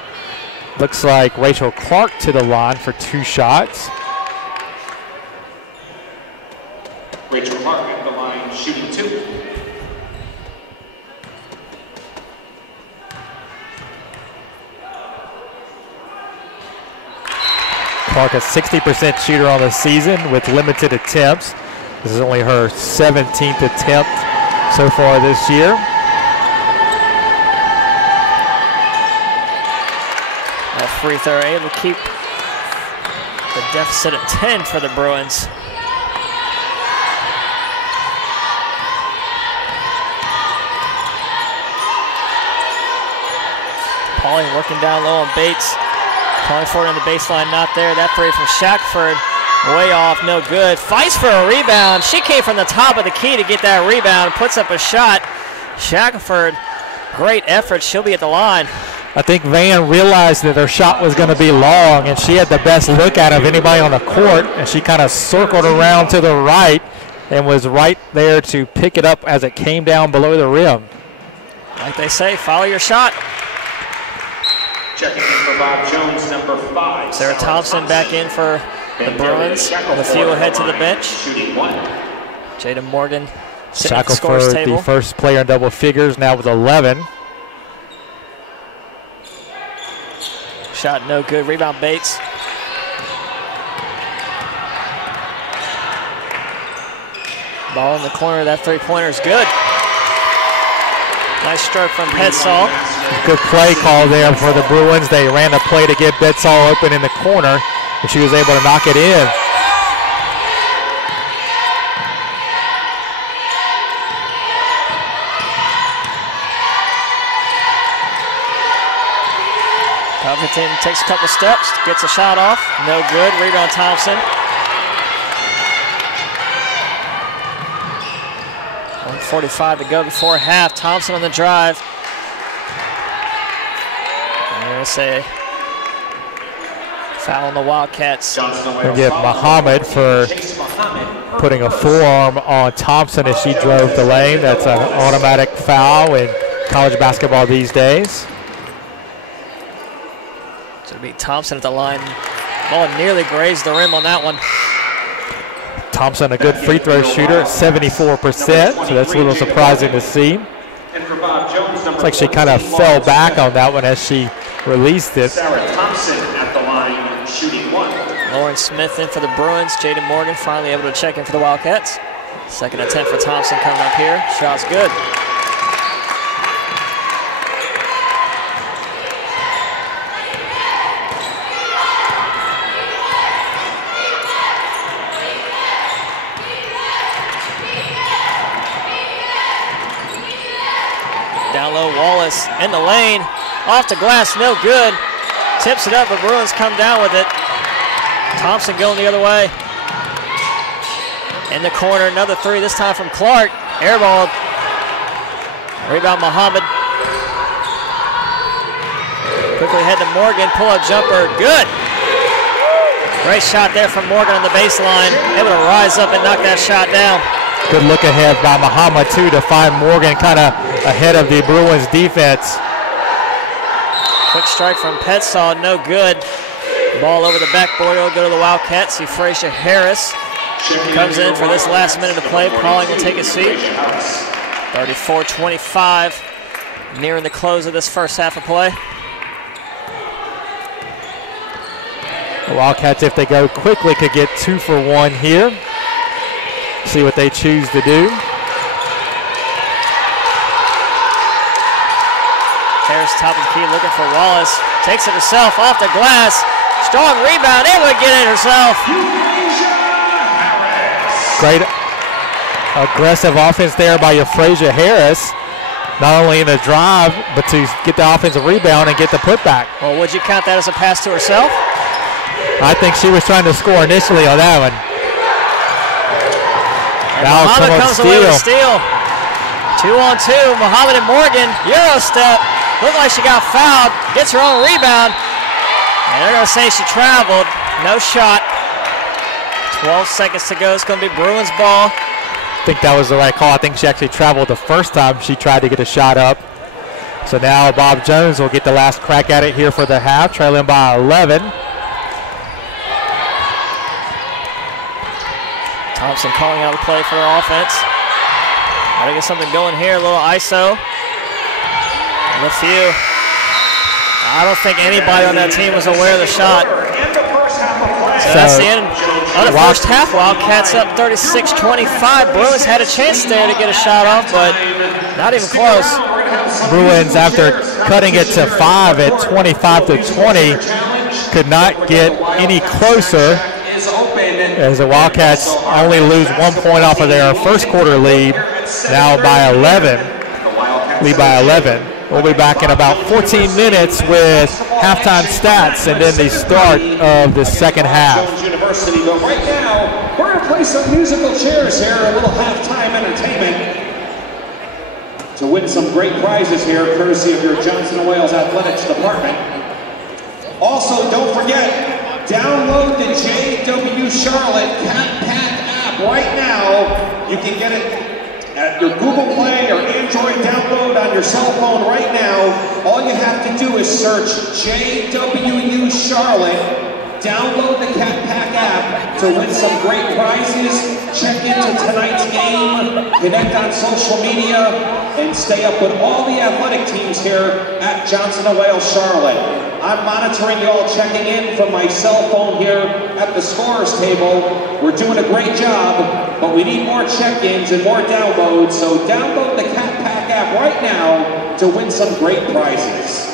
looks like, Rachel Clark to the line for 2 shots. Rachel Clark at the line, shooting 2. Clark, a 60% shooter on the season with limited attempts. This is only her 17th attempt so far this year. That free throw able to keep the deficit at 10 for the Bruins. Pauling working down low on Bates. Pauling forward on the baseline, not there. That three from Shackelford, way off, no good. Fights for a rebound. She came from the top of the key to get that rebound, puts up a shot. Shackelford, great effort. She'll be at the line. I think Van realized that her shot was going to be long, and she had the best look out of anybody on the court, and she kind of circled around to the right and was right there to pick it up as it came down below the rim. Like they say, follow your shot. Checking in for Bob Jones, number 5. Sarah Thompson back in for the Bruins. LaFue head to the bench. Shooting 1. Jada Morgan sitting at the scores Shackelford, table. the first player in double figures, now with 11. Shot no good. Rebound Bates. Ball in the corner. That three-pointer is good. Nice stroke from Petzall. Good play call there for the Bruins. They ran a play to get Betzall open in the corner, and she was able to knock it in. Covington takes a couple steps, gets a shot off. No good. Rebound Thompson. 1:45 to go before half. Thompson on the drive. I'm going to say foul on the Wildcats. We'll get Muhammad for putting a forearm on Thompson as she drove the lane. That's an automatic foul, and college basketball these days. So it'll be Thompson at the line. Ball nearly grazed the rim on that one. Thompson, a good free throw shooter, 74%, so that's a little surprising to see. Looks like she kind of fell back on that one as she released it. Sarah Thompson at the line, shooting 1. Lauren Smith in for the Bruins. Jaden Morgan finally able to check in for the Wildcats. Second attempt for Thompson coming up here. Shot's good. Down low, Wallace in the lane. Off the glass, no good. Tips it up, but Bruins come down with it. Thompson going the other way. In the corner, another three, this time from Clark. Airball. Rebound, Muhammad. Quickly head to Morgan, pull-up jumper, good. Great shot there from Morgan on the baseline. Able to rise up and knock that shot down. Good look ahead by Muhammad, too, to find Morgan kind of ahead of the Bruins defense. Quick strike from Petsaw, no good. Ball over the backboard, it'll go to the Wildcats. Euphrasia Harris comes in for this last minute of play. Pauling will take a seat. 34-25, nearing the close of this first half of play. The Wildcats, if they go quickly, could get 2 for 1 here. See what they choose to do. Harris top of the key looking for Wallace. Takes it herself off the glass. Strong rebound, able to get it herself. Great aggressive offense there by Euphrasia Harris. Not only in the drive, but to get the offensive rebound and get the putback. Well, would you count that as a pass to herself? I think she was trying to score initially on that one. Now Muhammad comes away with a steal. 2-on-2, Muhammad and Morgan, Euro step. Looked like she got fouled, gets her own rebound. And they're gonna say she traveled, no shot. 12 seconds to go, it's gonna be Bruins ball. I think that was the right call. I think she actually traveled the first time she tried to get a shot up. So now Bob Jones will get the last crack at it here for the half, trailing by 11. Thompson calling out the play for their offense. Gotta get something going here, a little ISO. LeFew. I don't think anybody on that team was aware of the shot. So that's the end of the first half. Wildcats up 36-25. Bruins had a chance there to get a shot off, but not even close. Bruins, after cutting it to 5 at 25-20, could not get any closer, as the Wildcats only lose 1 point off of their first quarter lead, now by 11, lead by 11. We'll be back in about 14 minutes with halftime stats and then the start of the second half. University, but right now, we're going to play some musical chairs here, a little halftime entertainment to win some great prizes here, courtesy of your Johnson & Wales Athletics Department. Also, don't forget, download the JWU Charlotte Cat Pack app right now. You can get it at your Google Play or Android download on your cell phone right now. All you have to do is search JWU Charlotte. Download the Cat Pack app to win some great prizes. Check into tonight's game, connect on social media, and stay up with all the athletic teams here at Johnson & Wales Charlotte. I'm monitoring y'all checking in from my cell phone here at the scorers table. We're doing a great job, but we need more check-ins and more downloads, so download the Cat Pack app right now to win some great prizes.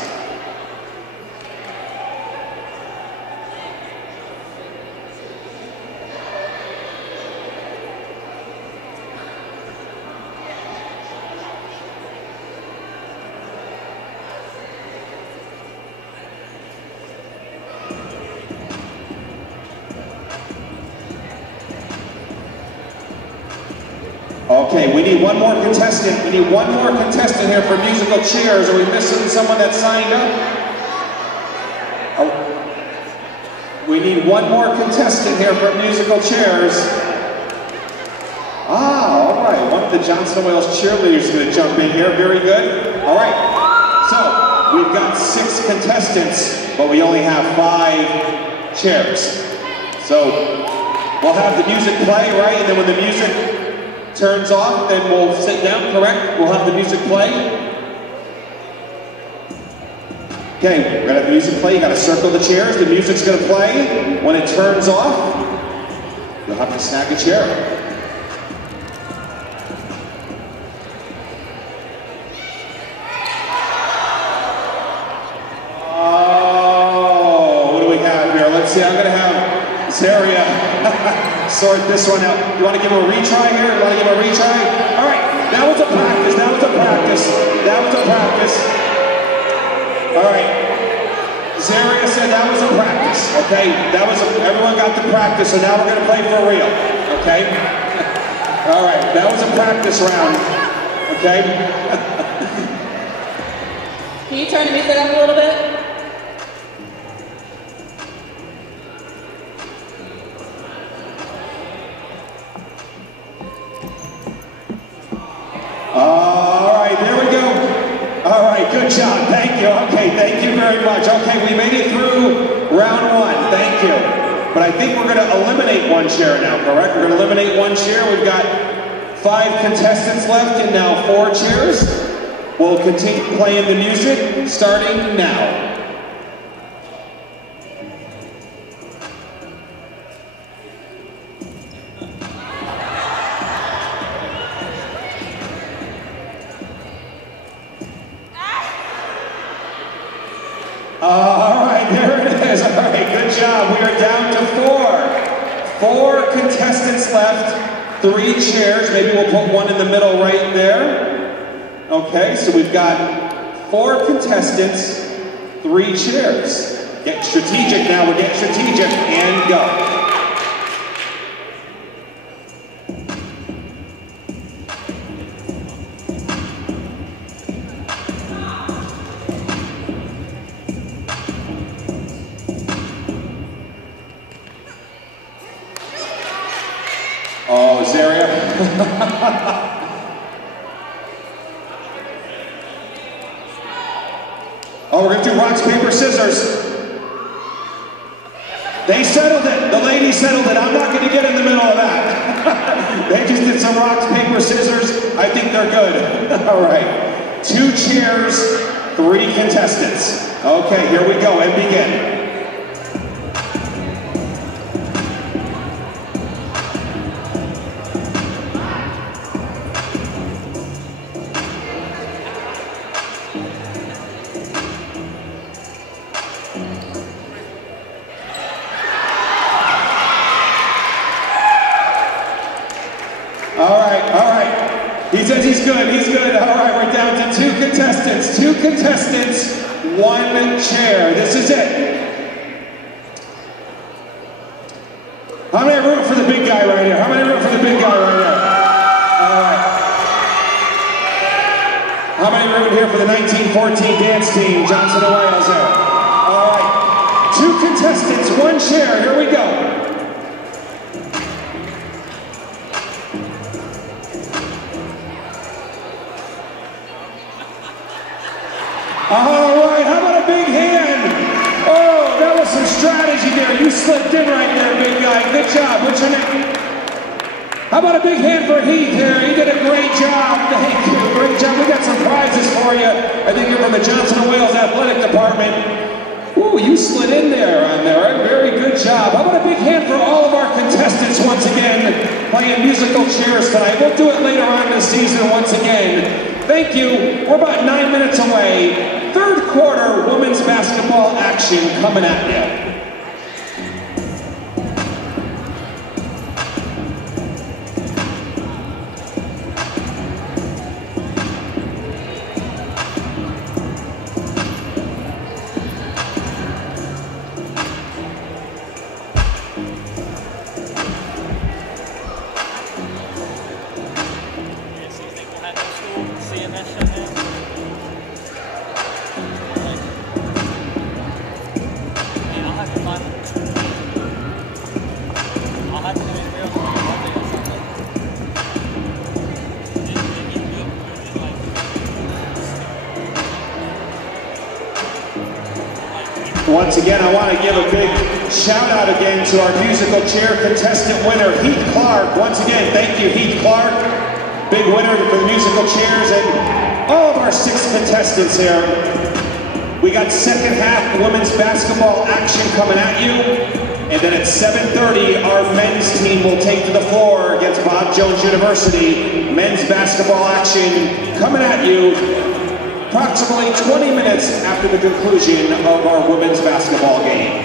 Okay, we need one more contestant. We need one more contestant here for musical chairs. Are we missing someone that signed up? Oh. We need one more contestant here for musical chairs. Ah, all right. The Johnson & Wales cheerleaders are going to jump in here. Very good. All right. So we've got 6 contestants, but we only have 5 chairs. So we'll have the music play, right? And then when the music turns off, then we'll sit down, correct? We'll have the music play. Okay, we're gonna have the music play. You gotta circle the chairs. The music's gonna play. When it turns off, you'll have to snag a chair. Oh, what do we have here? Let's see, I'm gonna have Zaria sort this one out. You wanna give him a retry here? You wanna give him a retry? All right, that was a practice, that was a practice, that was a practice. All right, Zaria said that was a practice, okay? Everyone got the practice, so now we're gonna play for real, okay? All right, that was a practice round, okay? Can you turn the music up a little bit? All right, there we go. All right, good job, thank you. Okay, thank you very much. Okay, we made it through round 1, thank you. But I think we're gonna eliminate 1 chair now, correct? We're gonna eliminate 1 chair. We've got 5 contestants left and now 4 chairs. We'll continue playing the music starting now. All right, there it is. All right, good job. We are down to 4 contestants left, 3 chairs. Maybe we'll put 1 in the middle right there. Okay, so we've got 4 contestants, 3 chairs. Get strategic now. We're getting strategic and go. Oh, Zaria. Oh, we're going to do rocks, paper, scissors. They settled it. The ladies settled it. I'm not going to get in the middle of that. They just did some rocks, paper, scissors. I think they're good. All right. 2 chairs, 3 contestants. Okay, here we go and begin. All right. He says he's good, All right, we're down to 2 contestants. 2 contestants, 1 chair. This is it. How many room for the big guy right here? How many room for the big guy right here? All right. How many room here for the 1914 dance team, Johnson & Wales there? All right. 2 contestants, 1 chair. Here we go. All right, how about a big hand? Oh, that was some strategy there. You slipped in right there, big guy. Good job. What's your name? How about a big hand for Heath here? He did a great job. Thank you. Great job. We got some prizes for you. I think you're from the Johnson & Wales Athletic Department. Ooh, you slid in there on there. Very good job. How about a big hand for all of our contestants once again, playing musical chairs tonight. We'll do it later on in the season once again. Thank you. We're about 9 minutes away. 3rd quarter women's basketball action coming at you. Once again, I want to give a big shout out again to our musical chair contestant winner, Heath Clark. Once again, thank you, Heath Clark. Big winner for the musical chairs and all of our 6 contestants here. We got second half women's basketball action coming at you. And then at 7:30, our men's team will take to the floor against Bob Jones University. Men's basketball action coming at you approximately 20 minutes after the conclusion of our women's basketball game.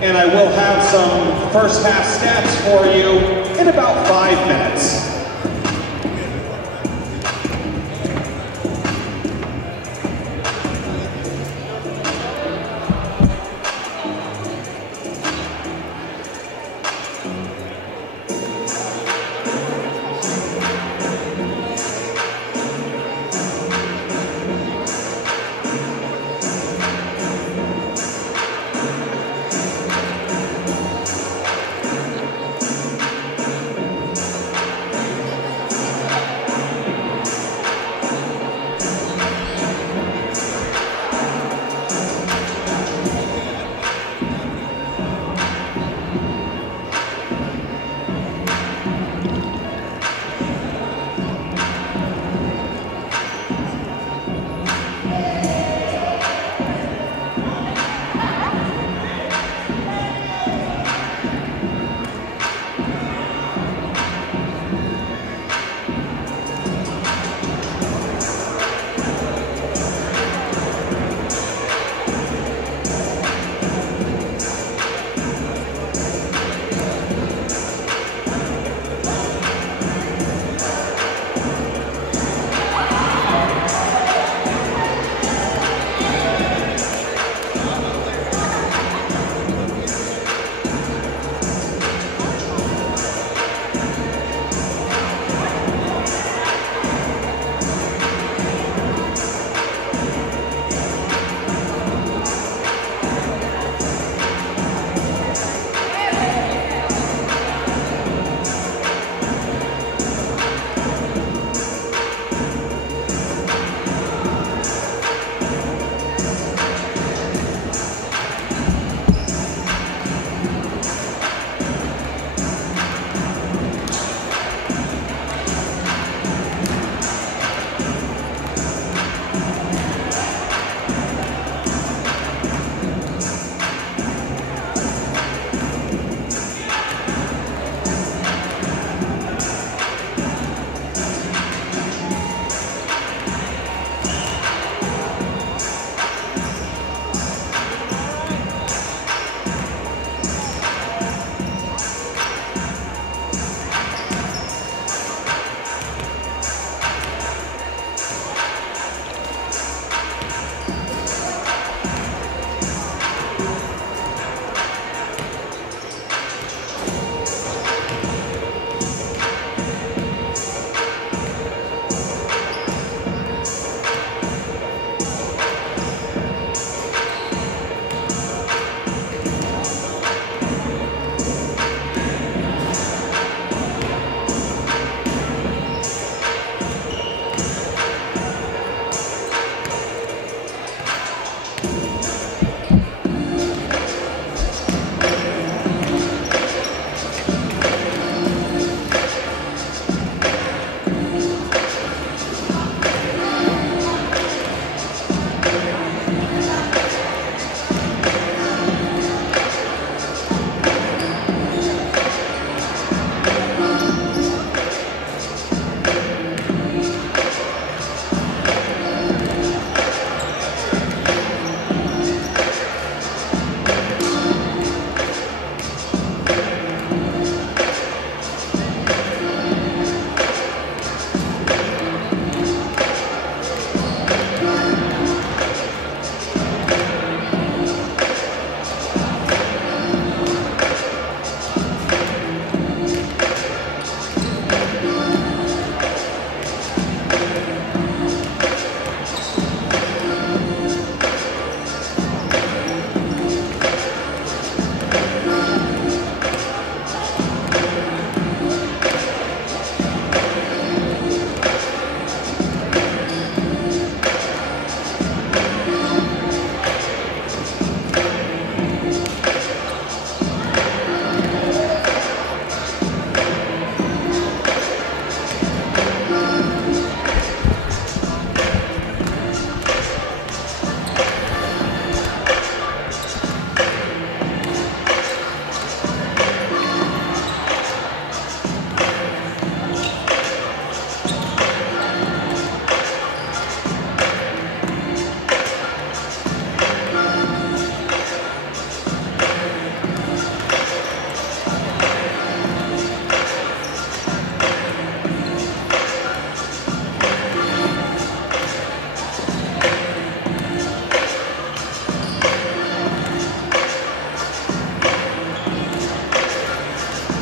And I will have some first half stats for you in about 5 minutes.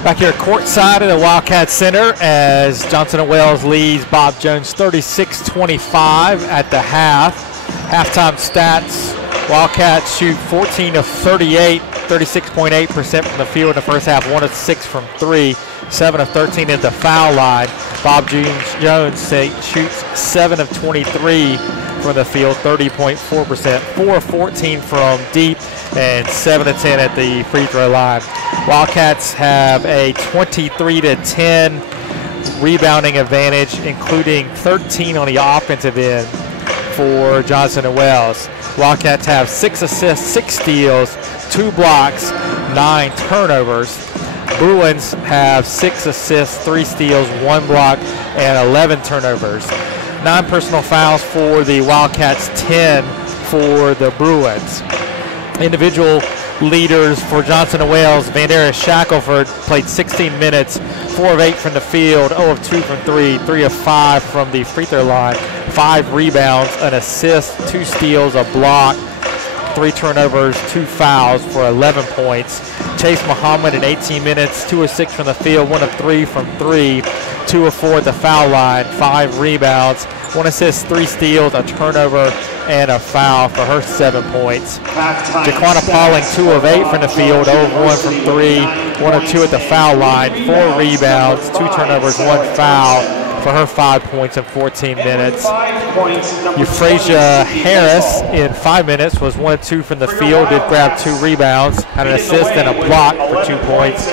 Back here courtside at the Wildcat Center as Johnson & Wales leads Bob Jones 36-25 at the half. Halftime stats, Wildcats shoot 14 of 38, 36.8% from the field in the first half, 1 of 6 from 3, 7 of 13 at the foul line. Bob Jones shoots 7 of 23 from the field, 30.4%, 4 of 14 from deep, and 7 of 10 at the free throw line. Wildcats have a 23-10 rebounding advantage, including 13 on the offensive end for Johnson & Wales. Wildcats have 6 assists, 6 steals, 2 blocks, 9 turnovers. Bruins have 6 assists, 3 steals, 1 block, and 11 turnovers. 9 personal fouls for the Wildcats, 10 for the Bruins. Individual leaders for Johnson & Wales, Vandarius Shackelford played 16 minutes, 4 of 8 from the field, 0 of 2 from 3, 3 of 5 from the free throw line, 5 rebounds, an assist, 2 steals, a block, 3 turnovers, 2 fouls for 11 points. Chase Muhammad in 18 minutes, 2 of 6 from the field, 1 of 3 from 3, 2 of 4 at the foul line, 5 rebounds, 1 assist, 3 steals, a turnover, and a foul for her 7 points. Jaquana Pauling, 2 of 8 from the field, 0 of 1 from 3, 1 of 2 at the foul line, 4 rebounds, 2 turnovers, 1 foul for her 5 points in 14 minutes. Euphrasia Harris in 5 minutes was 1 of 2 from the field, did grab 2 rebounds, had an assist and a block for 2 points.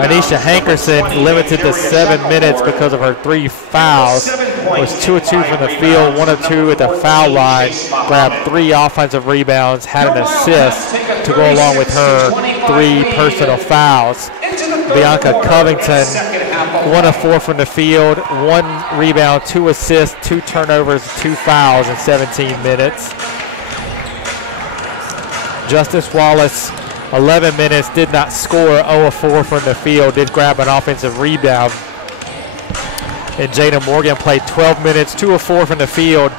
Anisha Hankerson limited to 7 minutes because of her 3 fouls, was 2 of 2 from the field, 1 of 2 at the foul line, grabbed 3 offensive rebounds, had an assist to go along with her 3 personal fouls. Bianca Covington, 1 of 4 from the field, 1 rebound, 2 assists, 2 turnovers, 2 fouls in 17 minutes. Justice Wallace, 11 minutes, did not score, 0 of 4 from the field, did grab an offensive rebound. And Jada Morgan played 12 minutes, 2 of 4 from the field,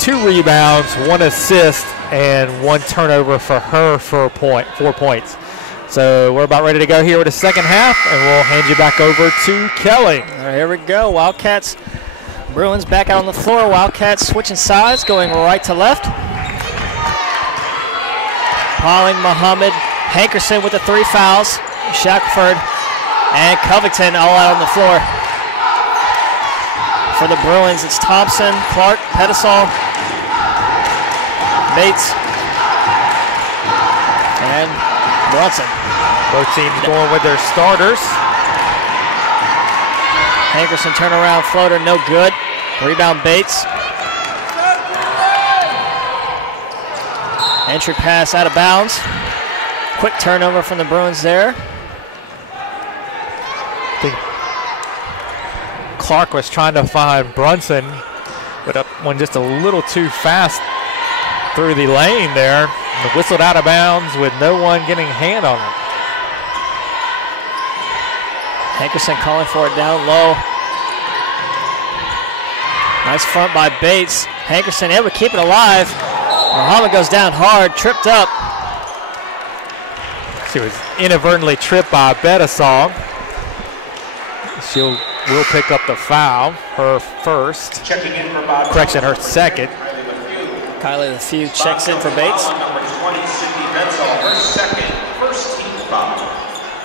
2 rebounds, 1 assist, and 1 turnover for her for 4 points. So we're about ready to go here with the second half, and we'll hand you back over to Kelly. All right, here we go. Wildcats, Bruins back out on the floor. Wildcats switching sides, going right to left. Pauling, Muhammad, Hankerson with the 3 fouls, Shackelford, and Covington all out on the floor. For the Bruins, it's Thompson, Clark, Pettisol, Bates, and Brunson. Both teams going with their starters. Hankerson turnaround floater, no good. Rebound Bates. Entry pass out of bounds. Quick turnover from the Bruins there. I think Clark was trying to find Brunson, but went just a little too fast through the lane there. Whistled out of bounds with no one getting a hand on it. Hankerson calling for it down low. Nice front by Bates. Hankerson able to keep it alive. Muhammad goes down hard, tripped up. She was inadvertently tripped by Pettisol. Will pick up the foul, her first. Checking in for Bob. Correction, her second. Kylie LeFew checks in for Bates. First team foul.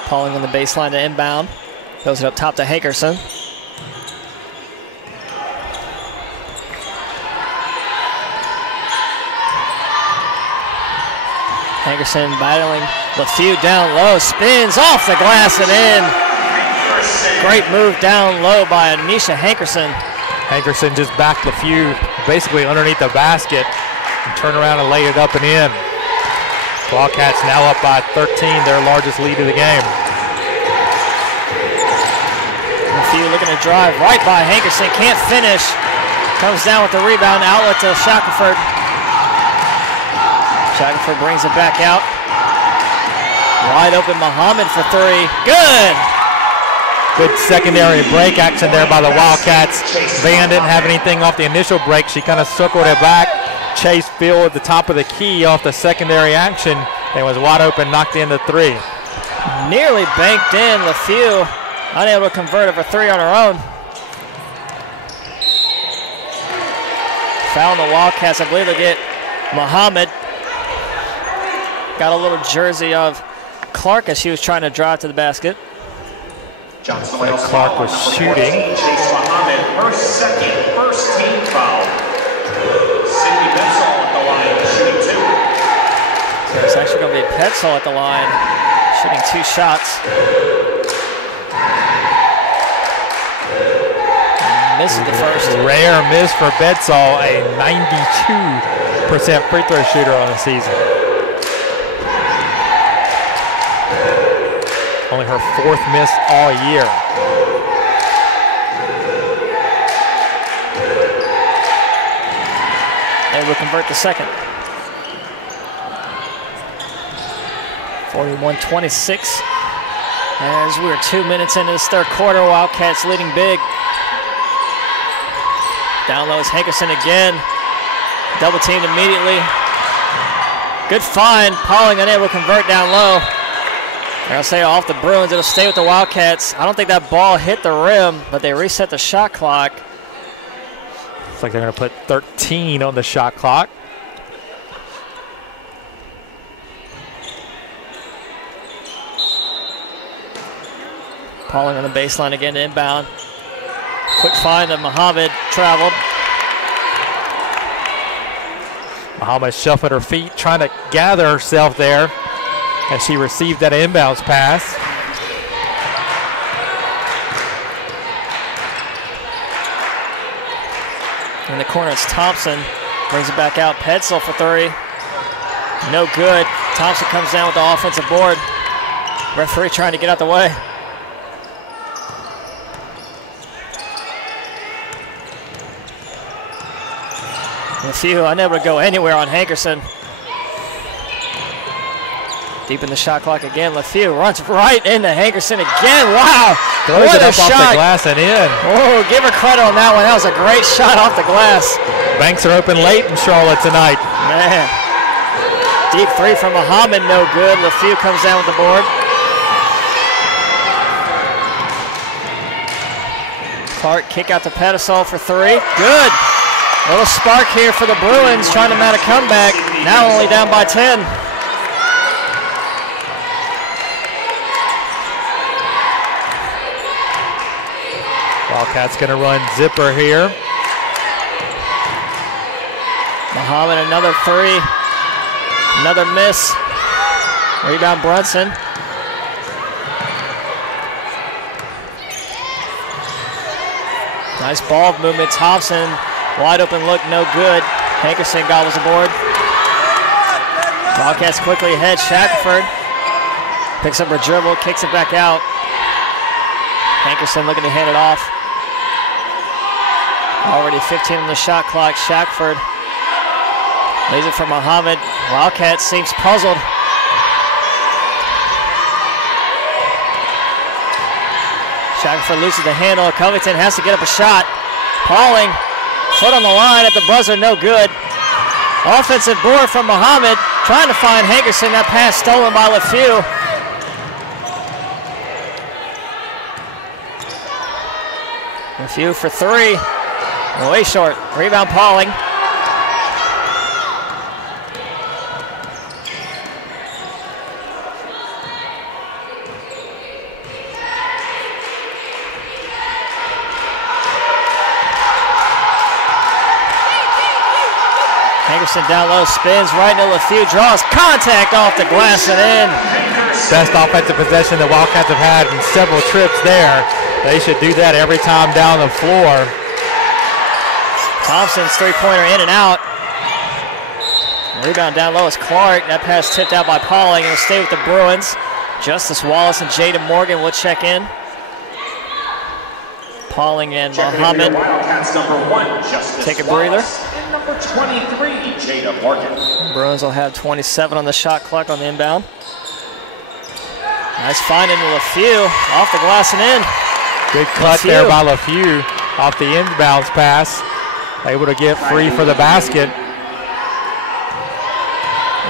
Pauling on the baseline to inbound. Goes it up top to Hankerson. Hankerson battling LeFew down low. Spins off the glass and in. Great move down low by Anisha Hankerson. Hankerson just backed LeFew basically underneath the basket and turn around and lay it up and in. Wildcats now up by 13, their largest lead of the game. LeFew looking to drive right by Hankerson, can't finish. Comes down with the rebound, outlet to Shackelford. Shackelford brings it back out. Wide open Muhammad for 3, good! Good secondary break action there by the Wildcats. Van didn't have anything off the initial break. She kind of circled it back. Chase Field at the top of the key off the secondary action and was wide open, knocked in the 3. Nearly banked in. LeFew unable to convert it for 3 on her own. Foul on the Wildcats. I believe they'll get Muhammad. Got a little jersey of Clark as she was trying to drive to the basket. Clark was shooting. Chase Muhammad, her first team foul. Sydney Bensall at the line, shooting 2. So it's actually going to be Petzl at the line, shooting 2 shots. Misses the first. Rare miss for Bedsall, a 92% free throw shooter on the season. Only her 4th miss all year. They will convert the second. 41-26. As we're 2 minutes into this third quarter, Wildcats leading big. Down low is Hankerson again. Double teamed immediately. Good find. Pauling unable to convert down low. I'll say off the Bruins, it'll stay with the Wildcats. I don't think that ball hit the rim, but they reset the shot clock. Looks like they're going to put 13 on the shot clock. Pauling on the baseline again to inbound. Quick find of Muhammad, traveled. Muhammad shuffled her feet, trying to gather herself there as she received that inbounds pass. In the corner, it's Thompson. Brings it back out. Petzl for 3. No good. Thompson comes down with the offensive board. Referee trying to get out the way. LeFew unable to go anywhere on Hankerson. Deep in the shot clock again. LeFew runs right into Hankerson again. Wow. Throws what it a up shot. Off the glass and in. Oh, give her credit on that one. That was a great shot off the glass. Banks are open late in Charlotte tonight. Man. Deep 3 from Muhammad, no good. LeFew comes down with the board. Clark kick out to Pedestal for 3. Good. Little spark here for the Bruins, trying to mount a comeback. Now only down by 10. Wildcats going to run zipper here. Muhammad, another 3. Another miss. Rebound Brunson. Nice ball movement. Thompson, wide open look, no good. Hankerson gobbles the board. Wildcats quickly ahead. Shackelford picks up her dribble, kicks it back out. Hankerson looking to hand it off. Already 15 on the shot clock. Shackelford leaves it for Muhammad. Wildcats seems puzzled. Shackelford loses the handle. Covington has to get up a shot. Pauling, foot on the line at the buzzer, no good. Offensive board from Muhammad, trying to find Hankerson. That pass stolen by LeFew. LeFew for 3. Way short. Rebound Pauling. Hankerson down low, spins right into LeFew, draws contact off the glass and in. Best offensive possession the Wildcats have had in several trips there. They should do that every time down the floor. Thompson's three-pointer in and out. Rebound down low is Clark. That pass tipped out by Pauling. It'll stay with the Bruins. Justice Wallace and Jada Morgan will check in. Pauling and Muhammad take a breather. And number 23, Jada Morgan. Bruins will have 27 on the shot clock on the inbound. Nice find into LeFew. Off the glass and in. Good clutch there by LeFew off the inbounds pass. Able to get free for the basket.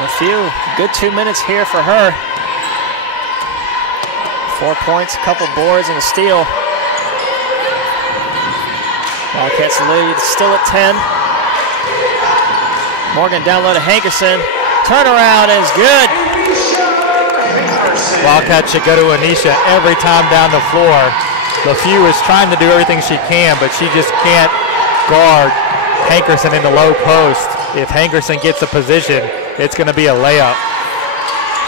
LeFew, good 2 minutes here for her. 4 points, a couple boards, and a steal. Wildcats lead still at 10. Morgan down low to Hankerson. Turnaround is good. Wildcats should go to Anisha every time down the floor. LaFew is trying to do everything she can, but she just can't guard Hankerson in the low post. If Hankerson gets a position, it's going to be a layup.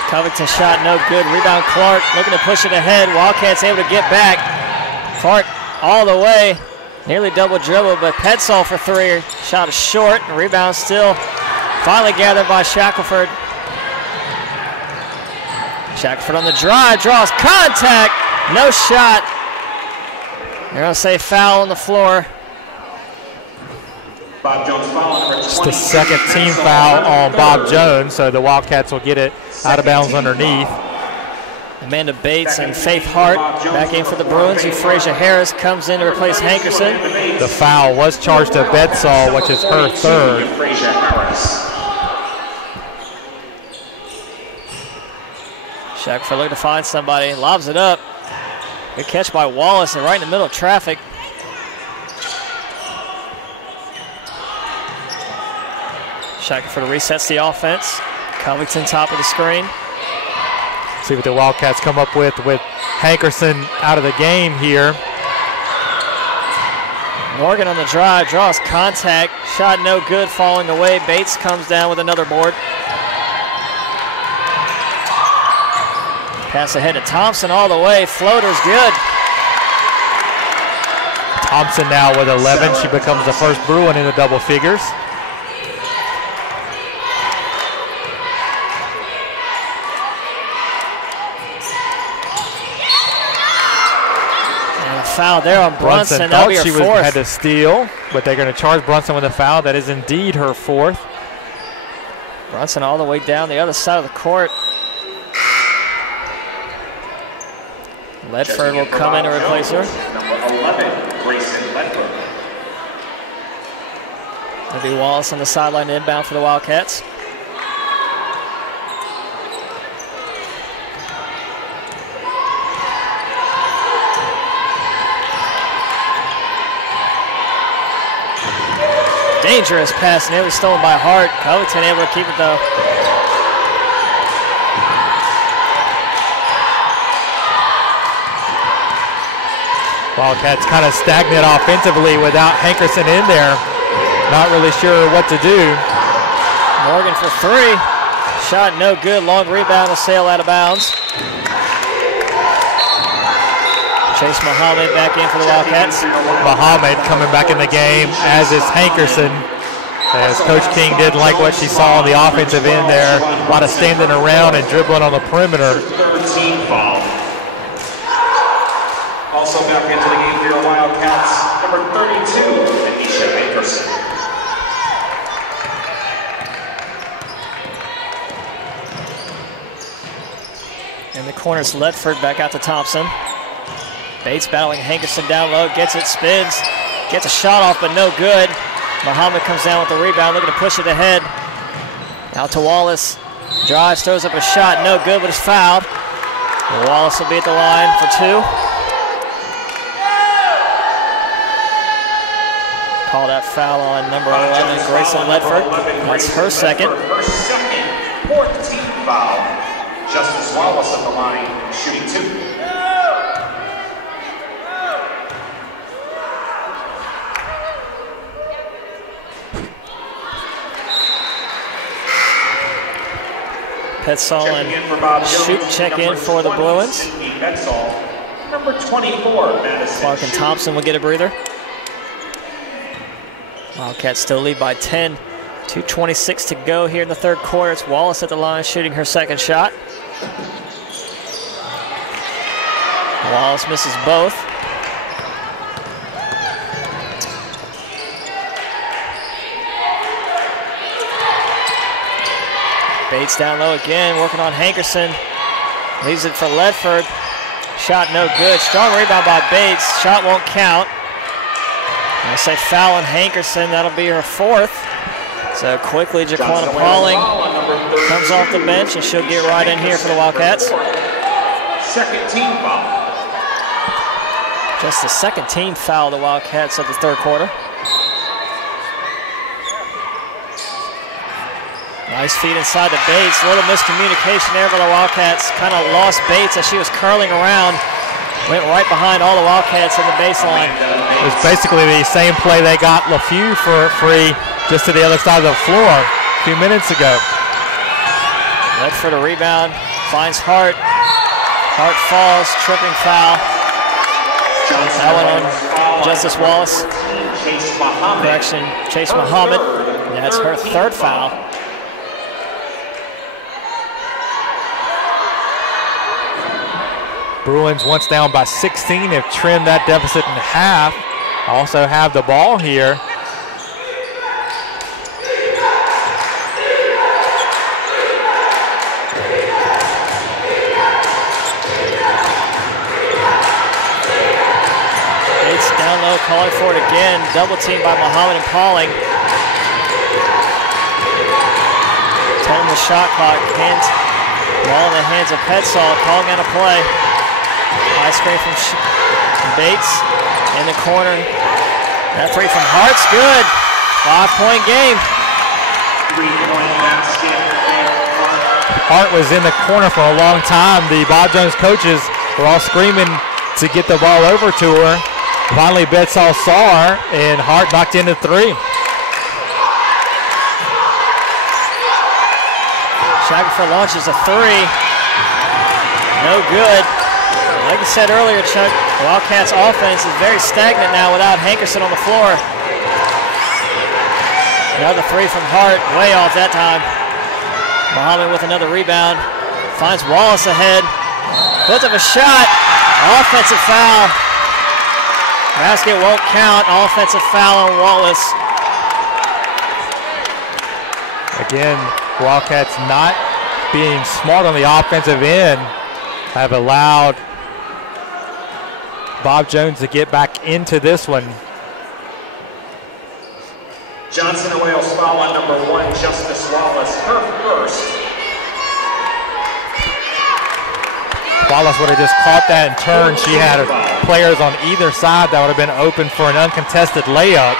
Covington shot no good. Rebound Clark looking to push it ahead. Wildcats able to get back. Clark all the way. Nearly double dribble, but Petzl for three. Shot is short. Rebound still finally gathered by Shackelford. Shackelford on the drive, draws contact. No shot. They're going to say foul on the floor. Bob Jones foul number 20. It's the second team foul on Bob Jones, so the Wildcats will get it out of bounds underneath. Amanda Bates and Faith Hart back in for the Bruins. Euphrasia Harris comes in to replace Hankerson. The foul was charged to Bedsall, which is her third. Shackelford looking to find somebody, lobs it up. Good catch by Wallace and right in the middle of traffic. Shackelford resets the offense. Covington top of the screen. See what the Wildcats come up with Hankerson out of the game here. Morgan on the drive, draws contact. Shot no good, falling away. Bates comes down with another board. Pass ahead to Thompson all the way. Floater's good. Thompson now with 11. She becomes the first Bruin in the double figures. Foul there on Brunson. That'll be her fourth. Had to steal, but they're going to charge Brunson with a foul. That is indeed her fourth. Brunson all the way down the other side of the court. Ledford will come in to replace her. Number 11, Grayson Ledford. That'll be Wallace on the sideline inbound for the Wildcats. Dangerous pass, nearly stolen by Hart. Covington able to keep it though. Wildcats kind of stagnant offensively without Hankerson in there. Not really sure what to do. Morgan for three. Shot no good. Long rebound to sail out of bounds. Chase Muhammad back in for the Wildcats. Muhammad coming back in the game, as is Hankerson. As Coach King didn't like what she saw on the offensive end there. A lot of standing around and dribbling on the perimeter. Third team foul. Also back into the game for your Wildcats, number 32, Anisha Hankerson. In the corners, Ledford back out to Thompson. Bates battling Hankerson down low, gets it, spins, gets a shot off, but no good. Muhammad comes down with the rebound, looking to push it ahead. Out to Wallace. Drives, throws up a shot, no good, but it's fouled. Wallace will be at the line for two. Call that foul on number 11, Grayson Ledford. That's her second. Her second, fourth team foul. Justice Wallace at the line, shooting two. Petzl and Shoot check in for the Bruins. Number 24, Madison. Clark and Thompson will get a breather. Wildcats still lead by 10. 2:26 to go here in the third quarter. It's Wallace at the line shooting her second shot. Wallace misses both. Bates down low again, working on Hankerson. Leaves it for Ledford. Shot no good. Strong rebound by Bates. Shot won't count. I'll say foul on Hankerson. That'll be her fourth. So quickly, Jaquana Pauling comes off the bench, and she'll get right in here for the Wildcats. second team foul. Just the second team foul of the Wildcats of the third quarter. Nice feed inside the Bates. A little miscommunication there by the Wildcats. Kind of lost Bates as she was curling around. Went right behind all the Wildcats in the baseline. It was basically the same play they got LaFew for free just to the other side of the floor a few minutes ago. Ledford a rebound. Finds Hart. Hart falls. Tripping foul. That one on Justice Wallace. Correction, Chase Muhammad. That's her third foul. Bruins, once down by 16, have trimmed that deficit in half. Also have the ball here. Bates down low, calling for it again. Double team by Muhammad and Pauling. 10 on the shot clock. Ball in the hands of Petzall, calling out a play. High screen from Bates in the corner. That three from Hart's good. 5-point game. 3-point basket. Hart was in the corner for a long time. The Bob Jones coaches were all screaming to get the ball over to her. Finally, Petzall saw her, and Hart knocked in the three. Shackelford launches a three. No good. Like I said earlier, Chuck, the Wildcats offense is very stagnant now without Hankerson on the floor. Another three from Hart, way off that time. Muhammad with another rebound. Finds Wallace ahead. Puts up a shot. Offensive foul. Basket won't count. Offensive foul on Wallace. Again, Wildcats not being smart on the offensive end have allowed Bob Jones to get back into this one. Johnson and Wales foul on number 1, Justice Wallace, her first. Wallace would have just caught that and turned. She had players on either side that would have been open for an uncontested layup.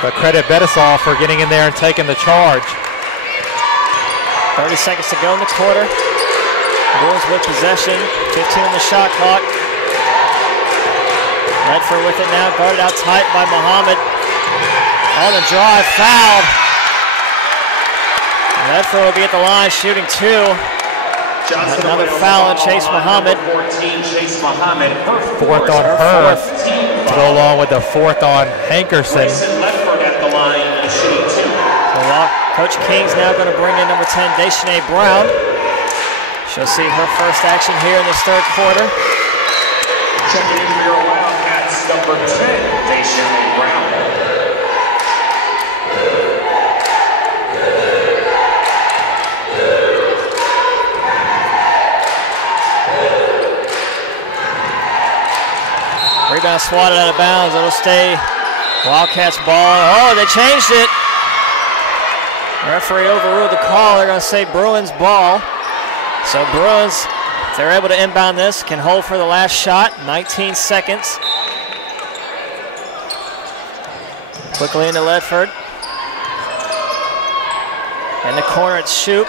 But credit Petzall for getting in there and taking the charge. 30 seconds to go in the quarter. Bulls with possession, 15 on the shot clock. Ledford with it now, guarded out tight by Muhammad. On the drive, fouled. Ledford will be at the line, shooting two. Another foul on Chase Muhammad. 14, Chase Muhammad. Fourth on her, to go along with the fourth on Hankerson. Ledford at the line, shooting two. So Coach King's now going to bring in number 10, Deschanay Brown. She'll see her first action here in this third quarter. Checking in for your Wildcats, number 10, Deschanay Brown. Rebound swatted out of bounds. It'll stay Wildcats ball. Oh, they changed it. Referee overruled the call. They're going to say Bruins ball. So Bruins, if they're able to inbound this, can hold for the last shot. 19 seconds. Quickly into Ledford. In the corner, it's Shoup.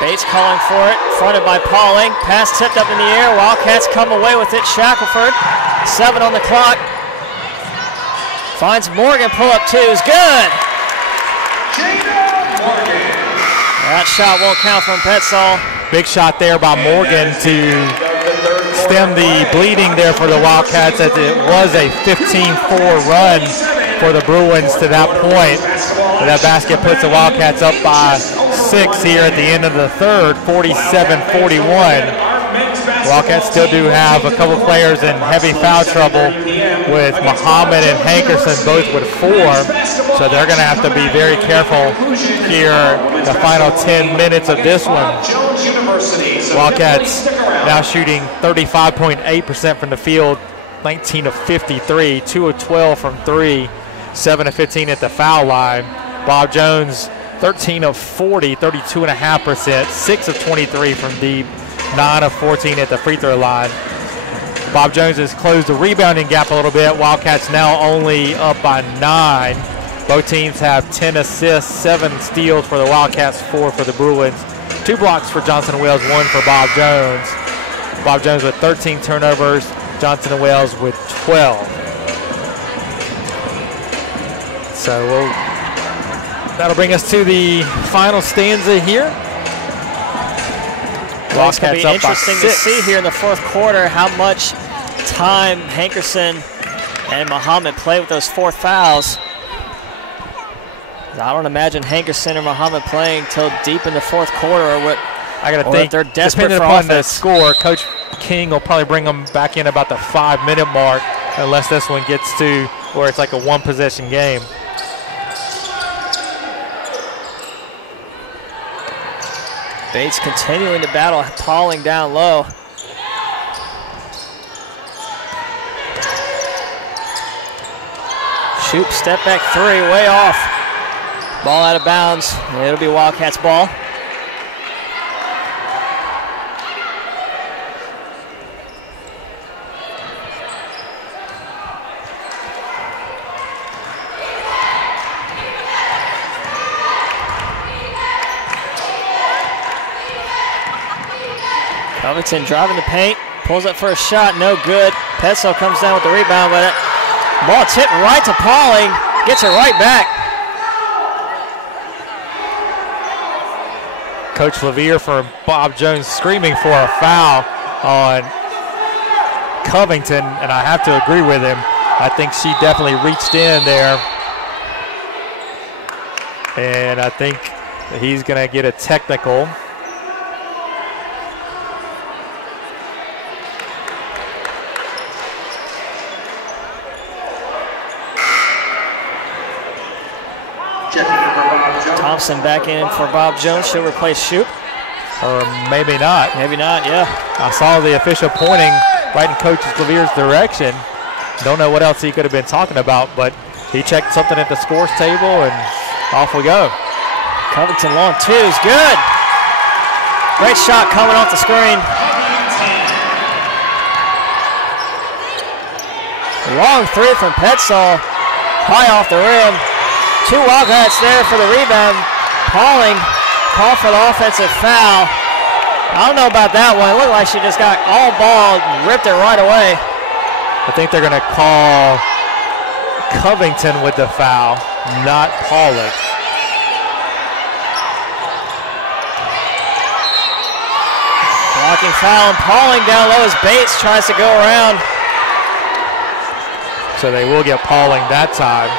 Bates calling for it, fronted by Pauling. Pass tipped up in the air. Wildcats come away with it. Shackelford, 7 on the clock. Finds Morgan, pull up two is good. That shot won't count from Petzall. Big shot there by Morgan to stem the bleeding there for the Wildcats, as it was a 15-4 run for the Bruins to that point. But that basket puts the Wildcats up by 6 here at the end of the third, 47-41. Wildcats still do have a couple players in heavy foul trouble, with Muhammad and Hankerson both with 4. So they're going to have to be very careful here the final 10 minutes of this one. Wildcats now shooting 35.8% from the field, 19 of 53, 2 of 12 from 3, 7 of 15 at the foul line. Bob Jones 13 of 40, 32.5%, 6 of 23 from deep, 9 of 14 at the free throw line. Bob Jones has closed the rebounding gap a little bit. Wildcats now only up by 9. Both teams have 10 assists, 7 steals for the Wildcats, 4 for the Bruins. 2 blocks for Johnson & Wales, 1 for Bob Jones. Bob Jones with 13 turnovers, Johnson & Wales with 12. So that'll bring us to the final stanza here. Well, it's going to be interesting to see here in the fourth quarter how much time Hankerson and Muhammad play with those 4 fouls. I don't imagine Hankerson or Muhammad playing till deep in the fourth quarter, or what? I got to think they're desperate depending for upon offense. the score. Coach King will probably bring them back in about the 5-minute mark, unless this one gets to where it's like a 1-possession game. Bates continuing to battle Pauling down low. Shoop, step back 3, way off. Ball out of bounds. It'll be Wildcats ball. Covington driving the paint, pulls up for a shot, no good. Petzl comes down with the rebound, but ball tipped right to Pauling, gets it right back. Coach Levere for Bob Jones screaming for a foul on Covington, and I have to agree with him. I think she definitely reached in there, and I think he's going to get a technical. Thompson back in for Bob Jones. She'll replace Shoop. Or maybe not. Maybe not, yeah. I saw the official pointing right in Coach Levere's direction. Don't know what else he could have been talking about, but he checked something at the scores table, and off we go. Covington long 2 is good. Great shot coming off the screen. Long 3 from Petzl. High off the rim. 2 Wildcats there for the rebound. Pauling called for the offensive foul. I don't know about that one. It looked like she just got all ball, ripped it right away. I think they're going to call Covington with the foul, not Pauling. Blocking foul and Pauling down low as Bates tries to go around. So they will get Pauling that time.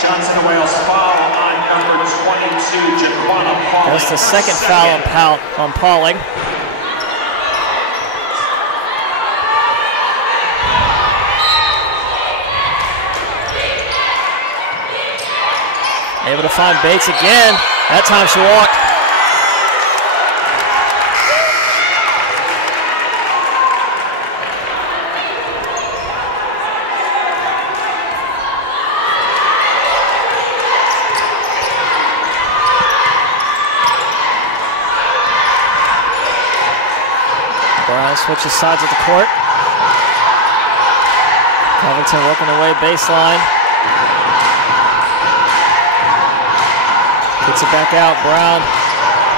Johnson & Wales foul on number 22, Jaquana Pauling. That's the second foul on Pauling. Able to find Bates again. That time she walked. Switches sides of the court. Covington working away baseline. Kicks it back out. Brown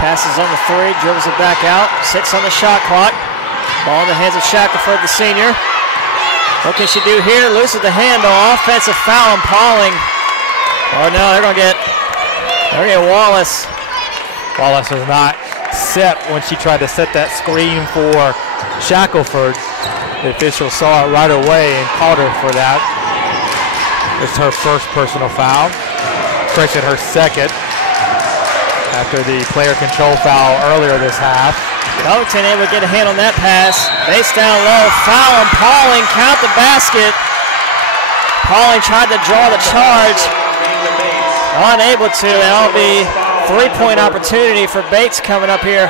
passes on the 3, dribbles it back out, sits on the shot clock. Ball in the hands of Shackelford, the senior. What can she do here? Loses the handle. Offensive foul on Pauling. Oh no, they're gonna get Wallace. Wallace was not set when she tried to set that screen for Shackelford. The official saw it right away and called her for that. It's her first personal foul. Correction, her second, after the player control foul earlier this half. Covington able to get a hand on that pass. Base down low, foul on Pauling, count the basket. Pauling tried to draw the charge. Unable to, and that'll be 3-point opportunity for Bates coming up here.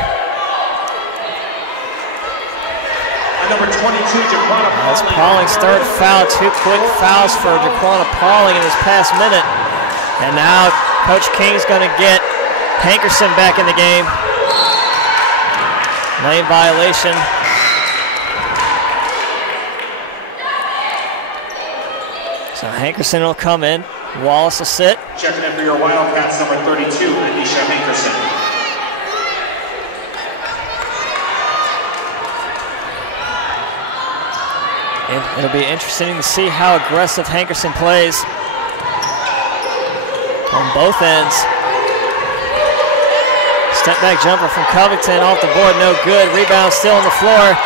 Number 22, Jaquana Pauling. That's Pauling's third foul. 2 quick fouls for Jaquana Pauling in this past minute. And now Coach King's going to get Hankerson back in the game. Lane violation. So Hankerson will come in. Wallace will sit. Checking in for your Wildcats, number 32, Anisha Hankerson. It'll be interesting to see how aggressive Hankerson plays on both ends. Step back jumper from Covington off the board, no good. Rebound still on the floor.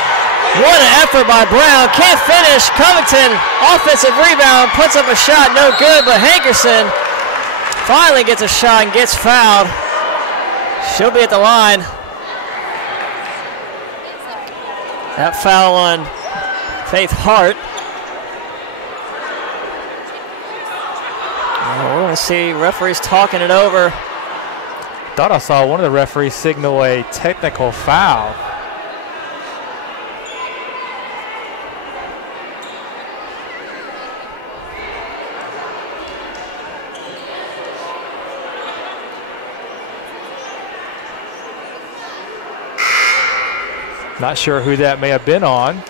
What an effort by Brown. Can't finish. Covington, offensive rebound, puts up a shot, no good, but Hankerson finally gets a shot and gets fouled. She'll be at the line. That foul on Faith Hart. We're going to see referees talking it over. Thought I saw one of the referees signal a technical foul. Not sure who that may have been on.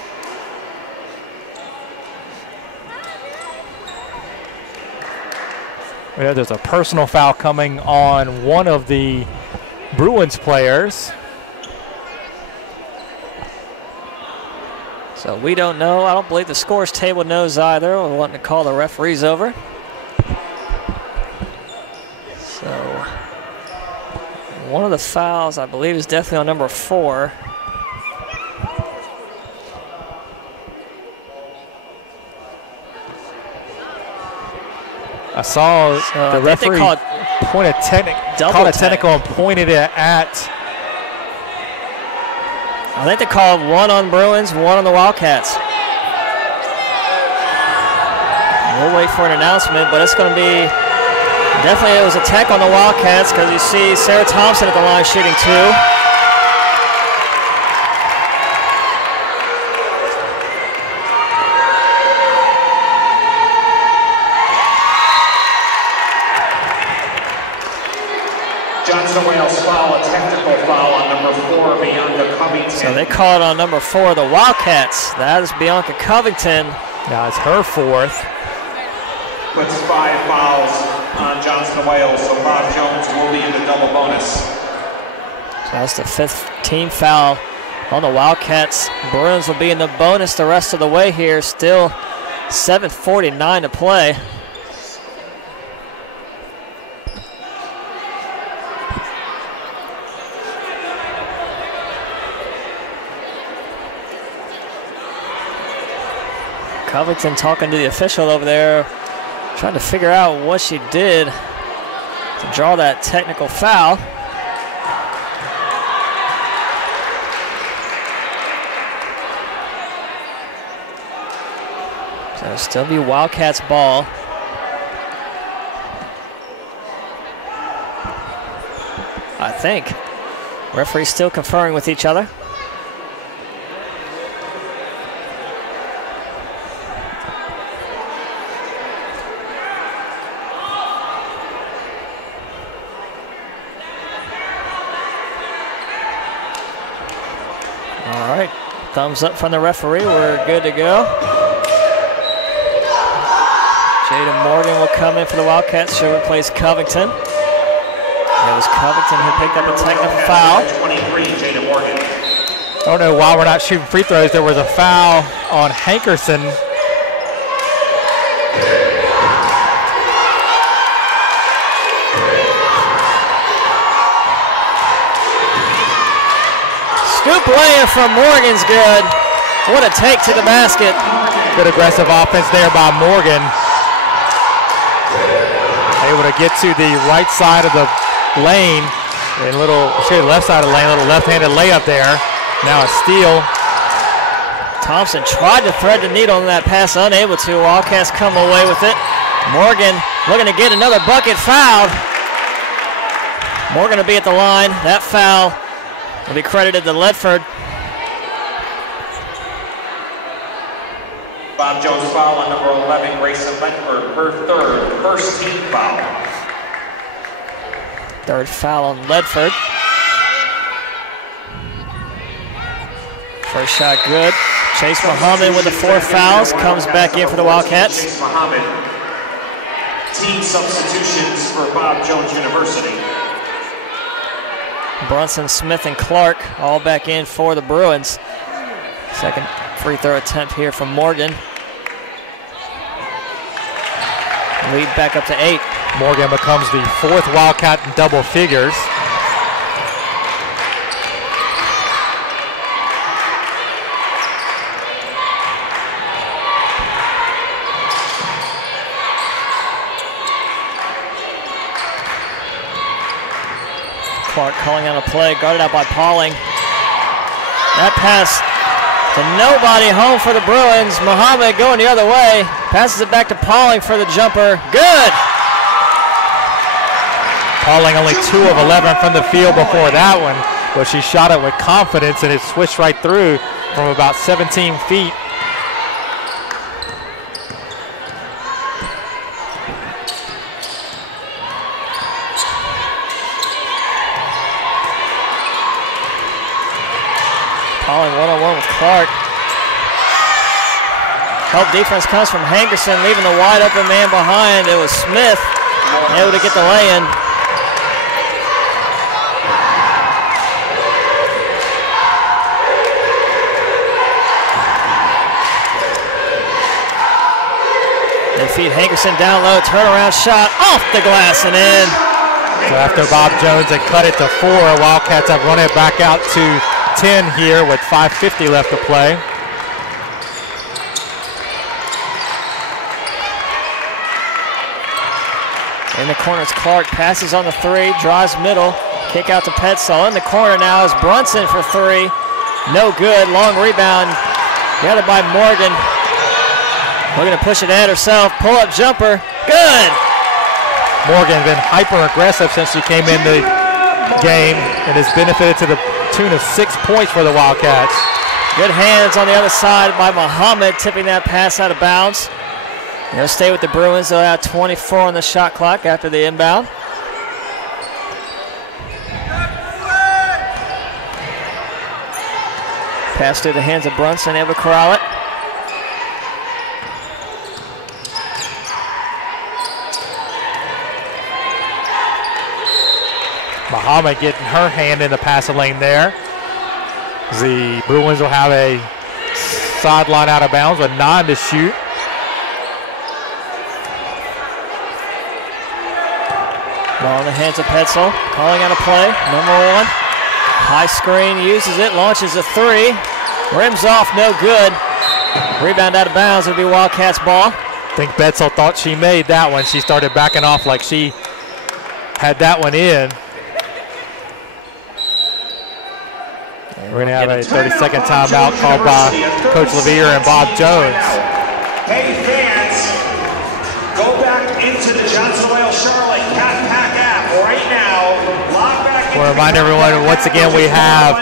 Yeah, there's a personal foul coming on one of the Bruins players. So we don't know. I don't believe the scores table knows either. We're wanting to call the referees over. So one of the fouls, I believe, is definitely on number 4. I saw the referee called a technical and pointed it at. I think they called one on Bruins, one on the Wildcats. We'll wait for an announcement, but it's going to be definitely, it was a tech on the Wildcats because you see Sarah Thompson at the line shooting 2. Foul, a technical foul on number 4, Bianca Covington. So they call it on number 4, the Wildcats. That is Bianca Covington. Now it's her 4th. Puts 5 fouls on Johnson Wales, so Bob Jones will be in the double bonus. So that's the 5th team foul on the Wildcats. Bruins will be in the bonus the rest of the way here. Still 7:49 to play. Covington talking to the official over there, trying to figure out what she did to draw that technical foul. So it'll still be Wildcats ball. I think. Referees still conferring with each other. Thumbs up from the referee. We're good to go. Jada Morgan will come in for the Wildcats. She'll replace Covington. It was Covington who picked up a technical foul. 23, Jada Morgan. I don't know why we're not shooting free throws. There was a foul on Hankerson. Scoop layup from Morgan's good. What a take to the basket. Good aggressive offense there by Morgan. Able to get to the right side of the lane. And left side of the lane, little left-handed layup there. Now a steal. Thompson tried to thread the needle on that pass, unable to. Wildcats come away with it. Morgan looking to get another bucket, fouled. Morgan will be at the line. That foul will be credited to Ledford. Bob Jones foul on number 11, Grayson Ledford, her 3rd, first team foul. Third foul on Ledford. First shot good. Chase Muhammad with the 4 fouls comes back in for the Wildcats. Chase Muhammad. Team substitutions for Bob Jones University. Brunson, Smith, and Clark all back in for the Bruins. Second free throw attempt here from Morgan. Lead back up to 8. Morgan becomes the 4th Wildcat in double figures. Clark calling on a play, guarded out by Pauling. That pass to nobody, home for the Bruins. Muhammad going the other way. Passes it back to Pauling for the jumper. Good! Pauling only 2 of 11 from the field before that one, but she shot it with confidence and it switched right through from about 17 feet. Pauling one-on-one with Clark. Help defense comes from Hankerson, leaving the wide open man behind. It was Smith able to get the lay-in. They feed Hankerson down low, turnaround shot off the glass and in. So after Bob Jones had cut it to 4, Wildcats have run it back out to 10 here with 5:50 left to play. In the corner, it's Clark. Passes on the 3, drives middle. Kick out to Petzl. In the corner now is Brunson for 3. No good. Long rebound. Gathered by Morgan. Looking to push it at herself. Pull-up jumper. Good! Morgan been hyper-aggressive since she came in the game and has benefited to the tune of 6 points for the Wildcats. Good hands on the other side by Muhammad, tipping that pass out of bounds. They'll stay with the Bruins. They'll have 24 on the shot clock after the inbound. Pass through the hands of Brunson, able to corral it. Muhammad getting her hand in the passing lane there. The Bruins will have a sideline out of bounds with 9 to shoot. Ball in the hands of Petzl, calling on a play, number 1. High screen, uses it, launches a 3. Rims off, no good. Rebound out of bounds, it'll be Wildcats ball. I think Petzl thought she made that one. She started backing off like she had that one in. We're going to have a 30-second timeout called by Coach Levere and Bob Jones. Hey fans, go back into the Johnson Wales Charlotte Cat Pack app right now. Log back in. We'll remind everyone, once again, we have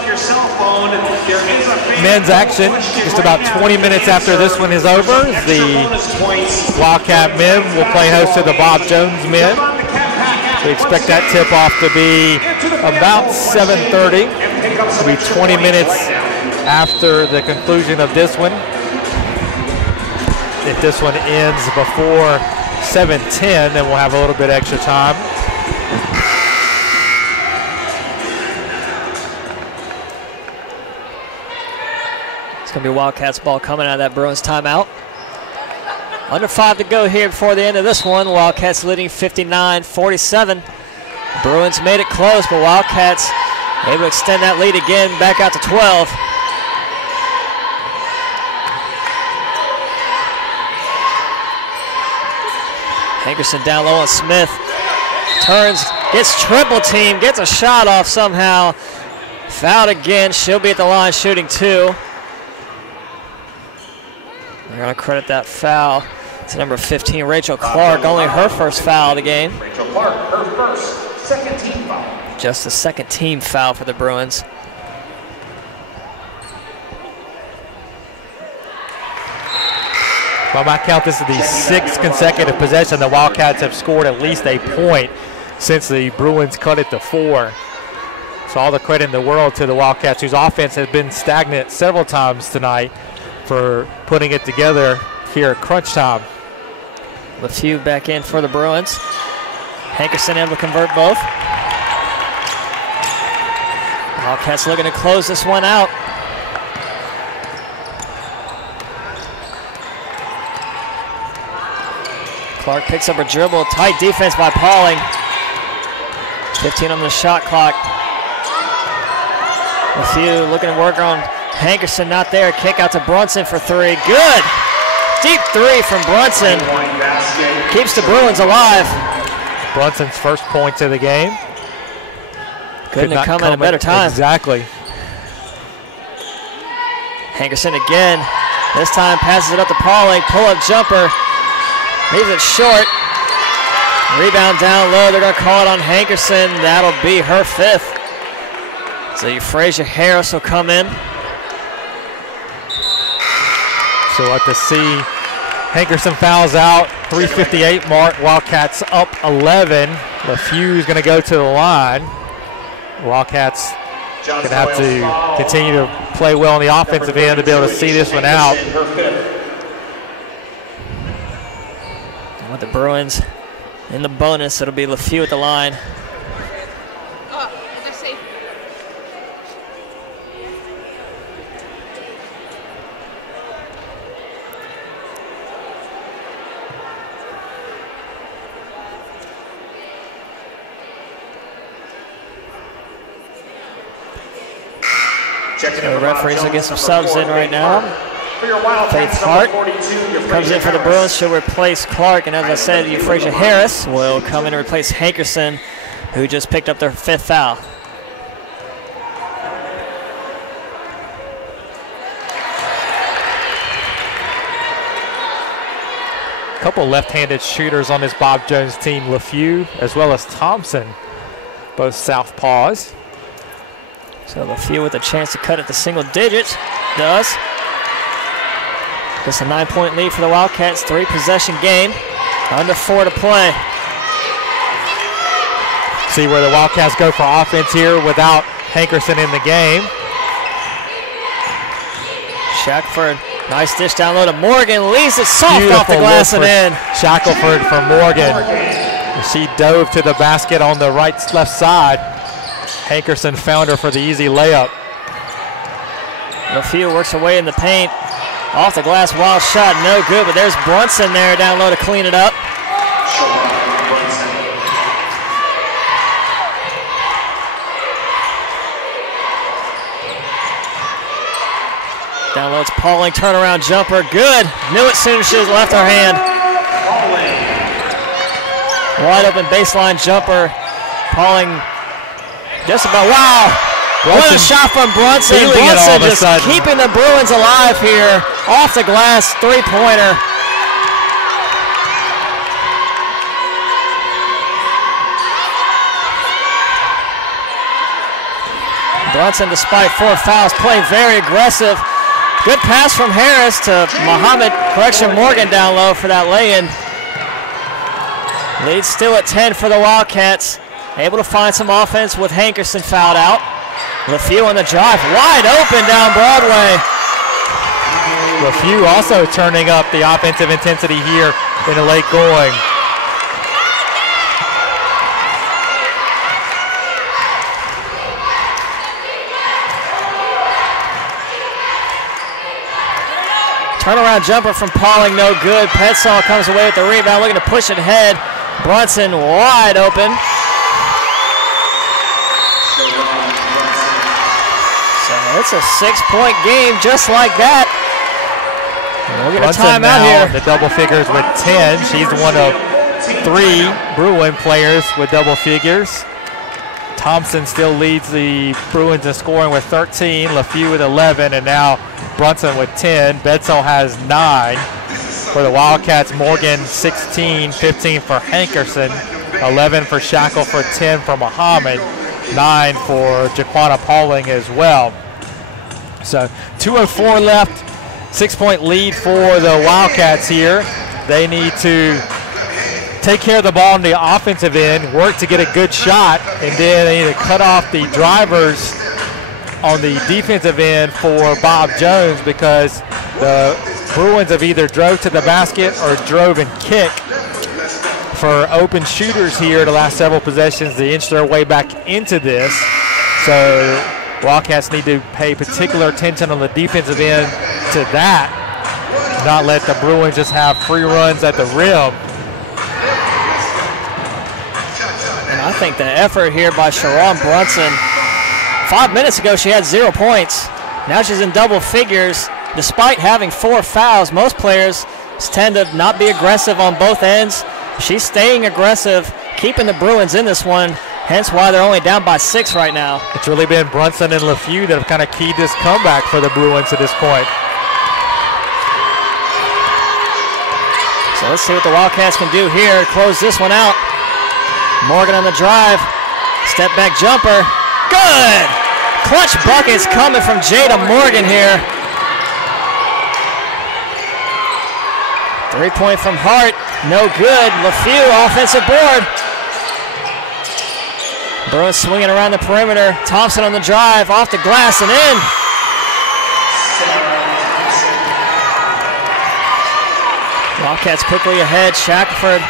men's action just about 20 minutes after this one is over. The Wildcat men will play host to the Bob Jones men. We expect that tip-off to be about 7:30. It'll be 20 minutes after the conclusion of this one. If this one ends before 7:10, then we'll have a little bit extra time. It's going to be Wildcats ball coming out of that Bruins timeout. Under 5 to go here before the end of this one. Wildcats leading 59-47. Bruins made it close, but Wildcats able to extend that lead again, back out to 12. Hankerson down low on Smith. Turns, gets triple team, gets a shot off somehow. Fouled again, she'll be at the line shooting 2. They're going to credit that foul to number 15, Rachel Clark. Only her first foul of the game. Rachel Clark, her first, second team foul. Just the second team foul for the Bruins. By my count, this is the 6th consecutive possession the Wildcats have scored at least a point. since the Bruins cut it to 4. So all the credit in the world to the Wildcats, whose offense has been stagnant several times tonight, for putting it together here at crunch time. LeFew back in for the Bruins. Hankerson able to convert both. Wildcats looking to close this one out. Clark picks up a dribble. Tight defense by Pauling. 15 on the shot clock. LeFew looking to work on Hankerson, not there. Kick out to Brunson for 3. Good! Deep 3 from Brunson. Keeps the Bruins alive. Brunson's first points of the game. Couldn't have come at a better time. Exactly. Hankerson again. This time passes it up to Pauling. Pull-up jumper. Leaves it short. Rebound down low. They're going to call it on Hankerson. That'll be her 5th. So Euphrasia Harris will come in. So at the C, Hankerson fouls out. 3:58 mark. Wildcats up 11. LeFew is going to go to the line. Wildcats going to have to continue to play well on the offensive end to be able to see this one out. With the Bruins in the bonus, it'll be LeFew at the line. The referees will get some subs in right now. Faith Hart comes in for the Bruins. She'll replace Clark, and as I said, Euphrasia Harris will come in and replace Hankerson, who just picked up their 5th foul. A couple left-handed shooters on this Bob Jones team, LeFew as well as Thompson, both southpaws. So LeFew with a chance to cut it to single digits. Does. Just a 9-point lead for the Wildcats. 3-possession game. Under 4 to play. See where the Wildcats go for offense here without Hankerson in the game. Shackelford, nice dish down low to Morgan. Leaves it soft off the glass and in. Shackelford for Morgan. She dove to the basket on the left side. Hankerson found her for the easy layup. LeFew works away in the paint. Off the glass, wild shot, no good, but there's Brunson there down low to clean it up. Down low, it's Pauling, turnaround jumper, good. Knew it as soon as she left her hand. Wide open baseline jumper. Pauling just about, wow. What a shot from Brunson. Brunson just keeping the Bruins alive here. Off the glass, 3-pointer. Brunson, despite 4 fouls, playing very aggressive. Good pass from Harris to Morgan down low for that lay-in. Lead still at 10 for the Wildcats. Able to find some offense with Hankerson fouled out. LeFew on the drive, wide open down Broadway. LeFew also turning up the offensive intensity here in the late going. Turnaround jumper from Pauling, no good. Petzall comes away with the rebound, looking to push it ahead. Brunson wide open. So it's a 6-point game just like that. And we'll get a timeout here. The double figures with 10. She's one of 3 Bruin players with double figures. Thompson still leads the Bruins in scoring with 13, LeFew with 11, and now Brunson with 10. Bedsell has 9 for the Wildcats. Morgan 16, 15 for Hankerson, 11 for Shackelford, 10 for Muhammad, 9 for Jaquana Pauling as well. So 2:04 left, 6-point lead for the Wildcats here. They need to take care of the ball on the offensive end, work to get a good shot, and then they need to cut off the drivers on the defensive end for Bob Jones, because the Bruins have either drove to the basket or drove and kicked for open shooters here the last several possessions to inch their way back into this. So Wildcats need to pay particular attention on the defensive end to that, not let the Bruins just have free runs at the rim. And I think the effort here by Sharon Brunson, 5 minutes ago she had 0 points. Now she's in double figures despite having 4 fouls. Most players tend to not be aggressive on both ends. She's staying aggressive, keeping the Bruins in this one, hence why they're only down by 6 right now. It's really been Brunson and LeFew that have kind of keyed this comeback for the Bruins at this point. So let's see what the Wildcats can do here to close this one out. Morgan on the drive, step back jumper, good! Clutch buckets coming from Jada Morgan here. 3-point from Hart, no good. LeFew, offensive board. Bruins swinging around the perimeter. Thompson on the drive, off the glass and in. Wildcats quickly ahead. Shackelford.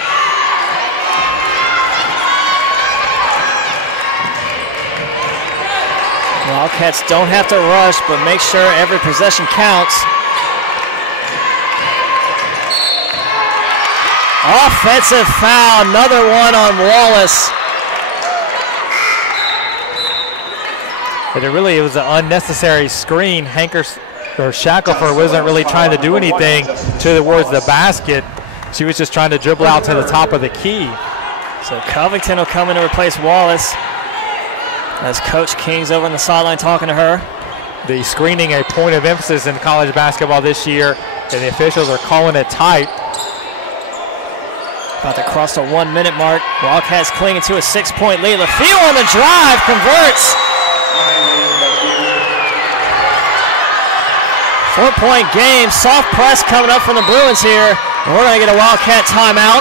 Wildcats don't have to rush, but make sure every possession counts. Offensive foul, another one on Wallace. But it was an unnecessary screen. Shackelford wasn't really trying to do anything towards the basket. She was just trying to dribble out to the top of the key. So Covington will come in to replace Wallace, as Coach King's over on the sideline talking to her. The screening a point of emphasis in college basketball this year, and the officials are calling it tight. About to cross the 1 minute mark. Wildcats clinging to a 6-point lead. LeFew on the drive, converts. 4-point game. Soft press coming up from the Bruins here. And we're going to get a Wildcat timeout.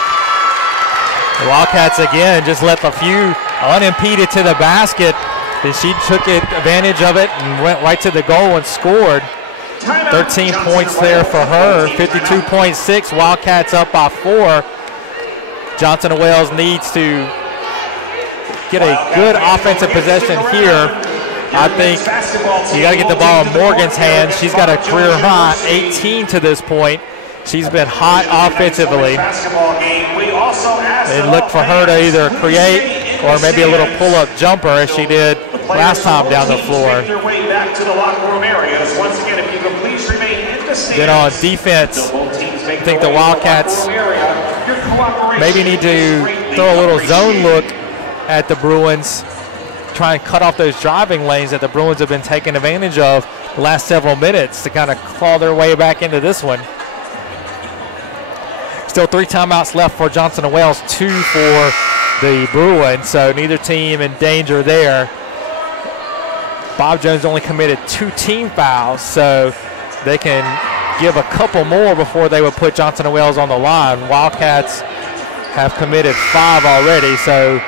The Wildcats again just let LeFew unimpeded to the basket. Then she took advantage of it and went right to the goal and scored. 13 points there for her. 52.6. Wildcats up by 4. Johnson & Wales needs to get a good offensive possession here. I think you got to get the ball in Morgan's hands. She's got a career high 18 to this point. She's been hot offensively. And look for her to either create or maybe a little pull-up jumper as she did last time down the floor. Then on defense, I think the Wildcats maybe need to throw a little zone look at the Bruins, try and cut off those driving lanes that the Bruins have been taking advantage of the last several minutes to kind of claw their way back into this one. Still 3 timeouts left for Johnson & Wales, 2 for the Bruins, so neither team in danger there. Bob Jones only committed 2 team fouls, so they can give a couple more before they would put Johnson & Wales on the line. Wildcats have committed 5 already, so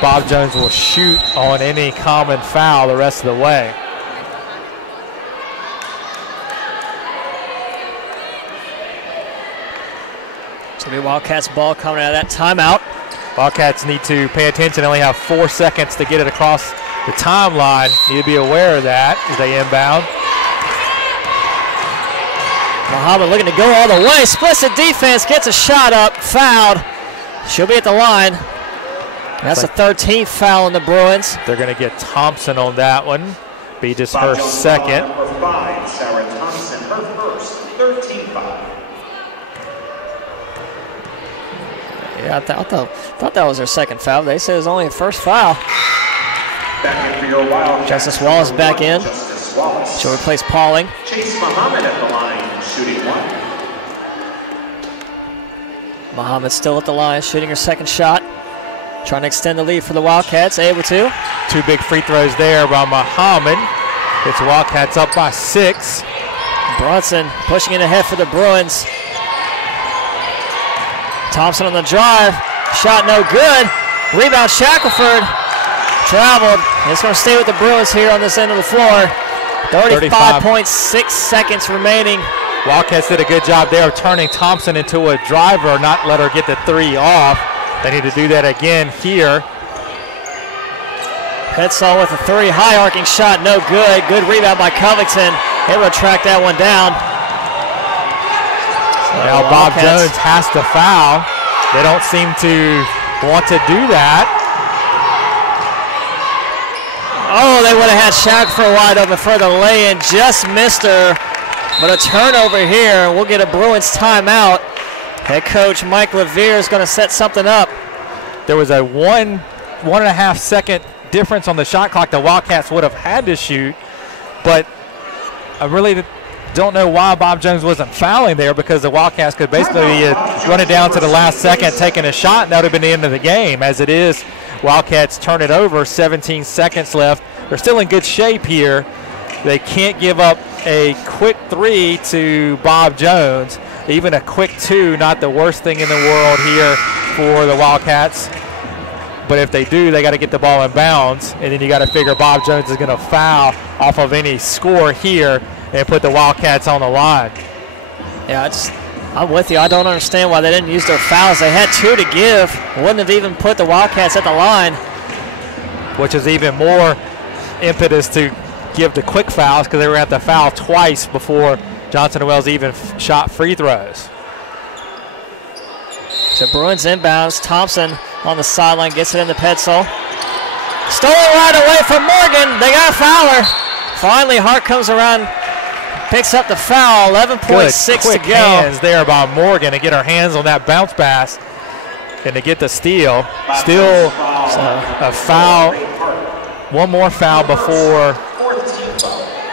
Bob Jones will shoot on any common foul the rest of the way. So the Wildcats ball coming out of that timeout. Wildcats need to pay attention. They only have 4 seconds to get it across the timeline. Need to be aware of that as they inbound. Muhammad looking to go all the way. Splits the defense, gets a shot up, fouled. She'll be at the line. That's the 13th foul on the Bruins. They're going to get Thompson on that one. Be just her second. Number 5, Sarah Thompson, her first, 13 foul. Yeah, I thought that was her second foul. They said it was only her first foul. Back in for your Wildcats. Justice Wallace back in. Justice Wallace. She'll replace Pauling. Chase Muhammad at the line, shooting 1. Muhammad still at the line, shooting her second shot. Trying to extend the lead for the Wildcats, able to. 2 big free throws there by Muhammad. Gets Wildcats up by 6. Brunson pushing it ahead for the Bruins. Thompson on the drive. Shot no good. Rebound Shackelford. Traveled. It's going to stay with the Bruins here on this end of the floor. 35.6 seconds remaining. Wildcats did a good job there of turning Thompson into a driver, not let her get the three off. They need to do that again here. Petzl with a three, high arcing shot, no good. Good rebound by Covington. Able to track that one down. So now Bob Jones has to foul. They don't seem to want to do that. Oh, they would have had Shackelford wide open for the lay-in. Just missed her. But a turnover here. We'll get a Bruins timeout. Head coach Mike Levere is going to set something up. There was a 1.5 second difference on the shot clock the Wildcats would have had to shoot, but I really don't know why Bob Jones wasn't fouling there, because the Wildcats could basically run it down to the last second, taking a shot, and that would have been the end of the game. As it is, Wildcats turn it over, 17 seconds left. They're still in good shape here. They can't give up a quick three to Bob Jones. Even a quick two, not the worst thing in the world here for the Wildcats. But if they do, they got to get the ball in bounds, and then you got to figure Bob Jones is going to foul off of any score here and put the Wildcats on the line. Yeah, I'm with you. I don't understand why they didn't use their fouls. They had two to give. Wouldn't have even put the Wildcats at the line. Which is even more impetus to give the quick fouls, because they were going to have to foul twice before Johnson & Wales even shot free throws. So Bruins inbounds. Thompson on the sideline gets it into Petzl. Stolen right away from Morgan. They got a fouler. Finally, Hart comes around, picks up the foul. 11.6 to go. Hands there by Morgan to get her hands on that bounce pass and to get the steal. Still a foul. One more foul before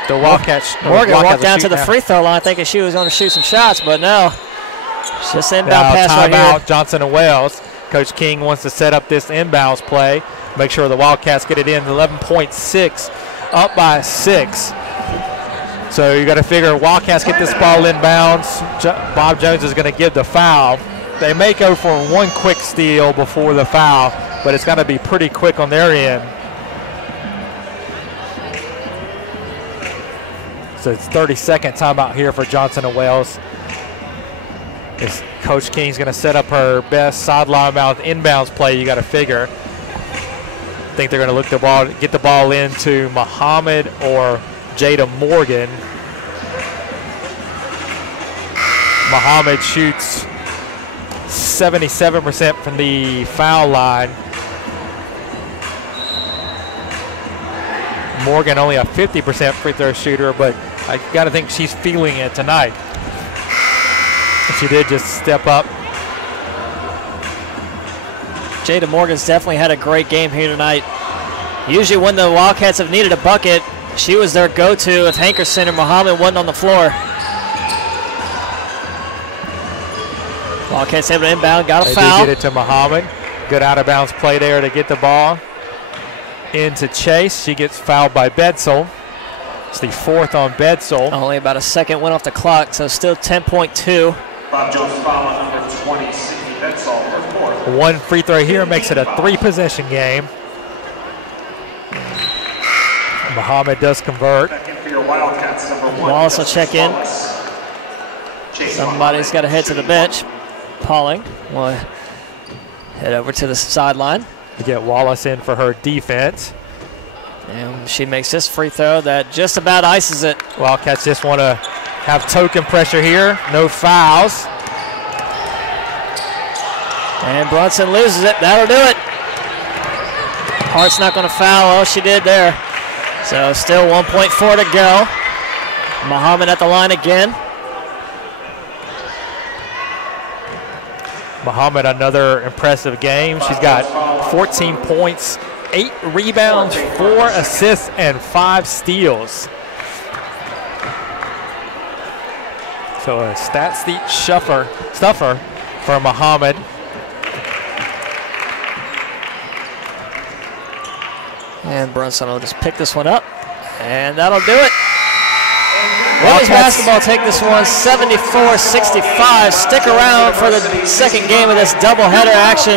the Wildcats. Morgan walked down to the free throw line thinking she was going to shoot some shots, but no. It's just inbound pass right here. Timeout, Johnson & Wales. Coach King wants to set up this inbounds play. Make sure the Wildcats get it in. 11.6, up by 6. So you got to figure Wildcats get this ball inbounds. Bob Jones is going to give the foul. They may go for one quick steal before the foul, but it's got to be pretty quick on their end. So it's 30-second timeout here for Johnson & Wales. As Coach King's going to set up her best sideline inbounds play, you got to figure. I think they're going to look the ball, get the ball into Muhammad or Jada Morgan. Muhammad shoots 77% from the foul line. Morgan only a 50% free throw shooter, but I got to think she's feeling it tonight. She did just step up. Jada Morgan's definitely had a great game here tonight. Usually when the Wildcats have needed a bucket, she was their go-to if Hankerson or Muhammad wasn't on the floor. Wildcats able to inbound, got a foul. They did get it to Muhammad. Good out-of-bounds play there to get the ball into Chase. She gets fouled by Bedsole. It's the fourth on Bedsole. Only about a second went off the clock, so still 10.2. Bob Jones foul on number 20, Sydney Bedsole for fourth. One free throw here makes it a three-possession game. Muhammad does convert. Wallace will check in. Somebody's got to head to the bench. Pauling will head over to the sideline. To get Wallace in for her defense. And she makes this free throw that just about ices it. Wildcats just want to have token pressure here. No fouls. And Brunson loses it. That'll do it. Hart's not going to foul. Oh, she did there. So still 1.4 to go. Muhammad at the line again. Muhammad, another impressive game. She's got 14 points, 8 rebounds, 4 assists, and 5 steals. So a stat sheet stuffer for Muhammad. And Brunson will just pick this one up, and that'll do it. Women's basketball take this one 74-65. Stick around for the second game of this doubleheader action.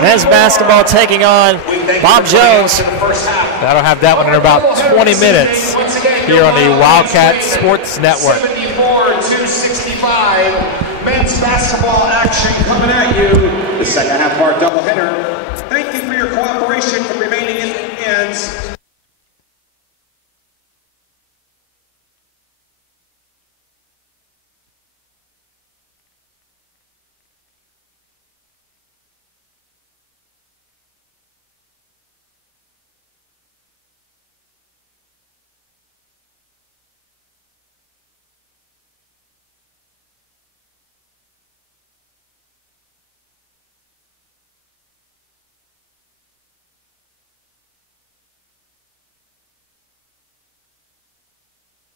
Men's basketball taking on Bob Jones. That'll have that one in about 20 minutes here on the Wildcat Sports Network. 74-65. Men's basketball action coming at you. The second half of our doubleheader. Thank you for your cooperation.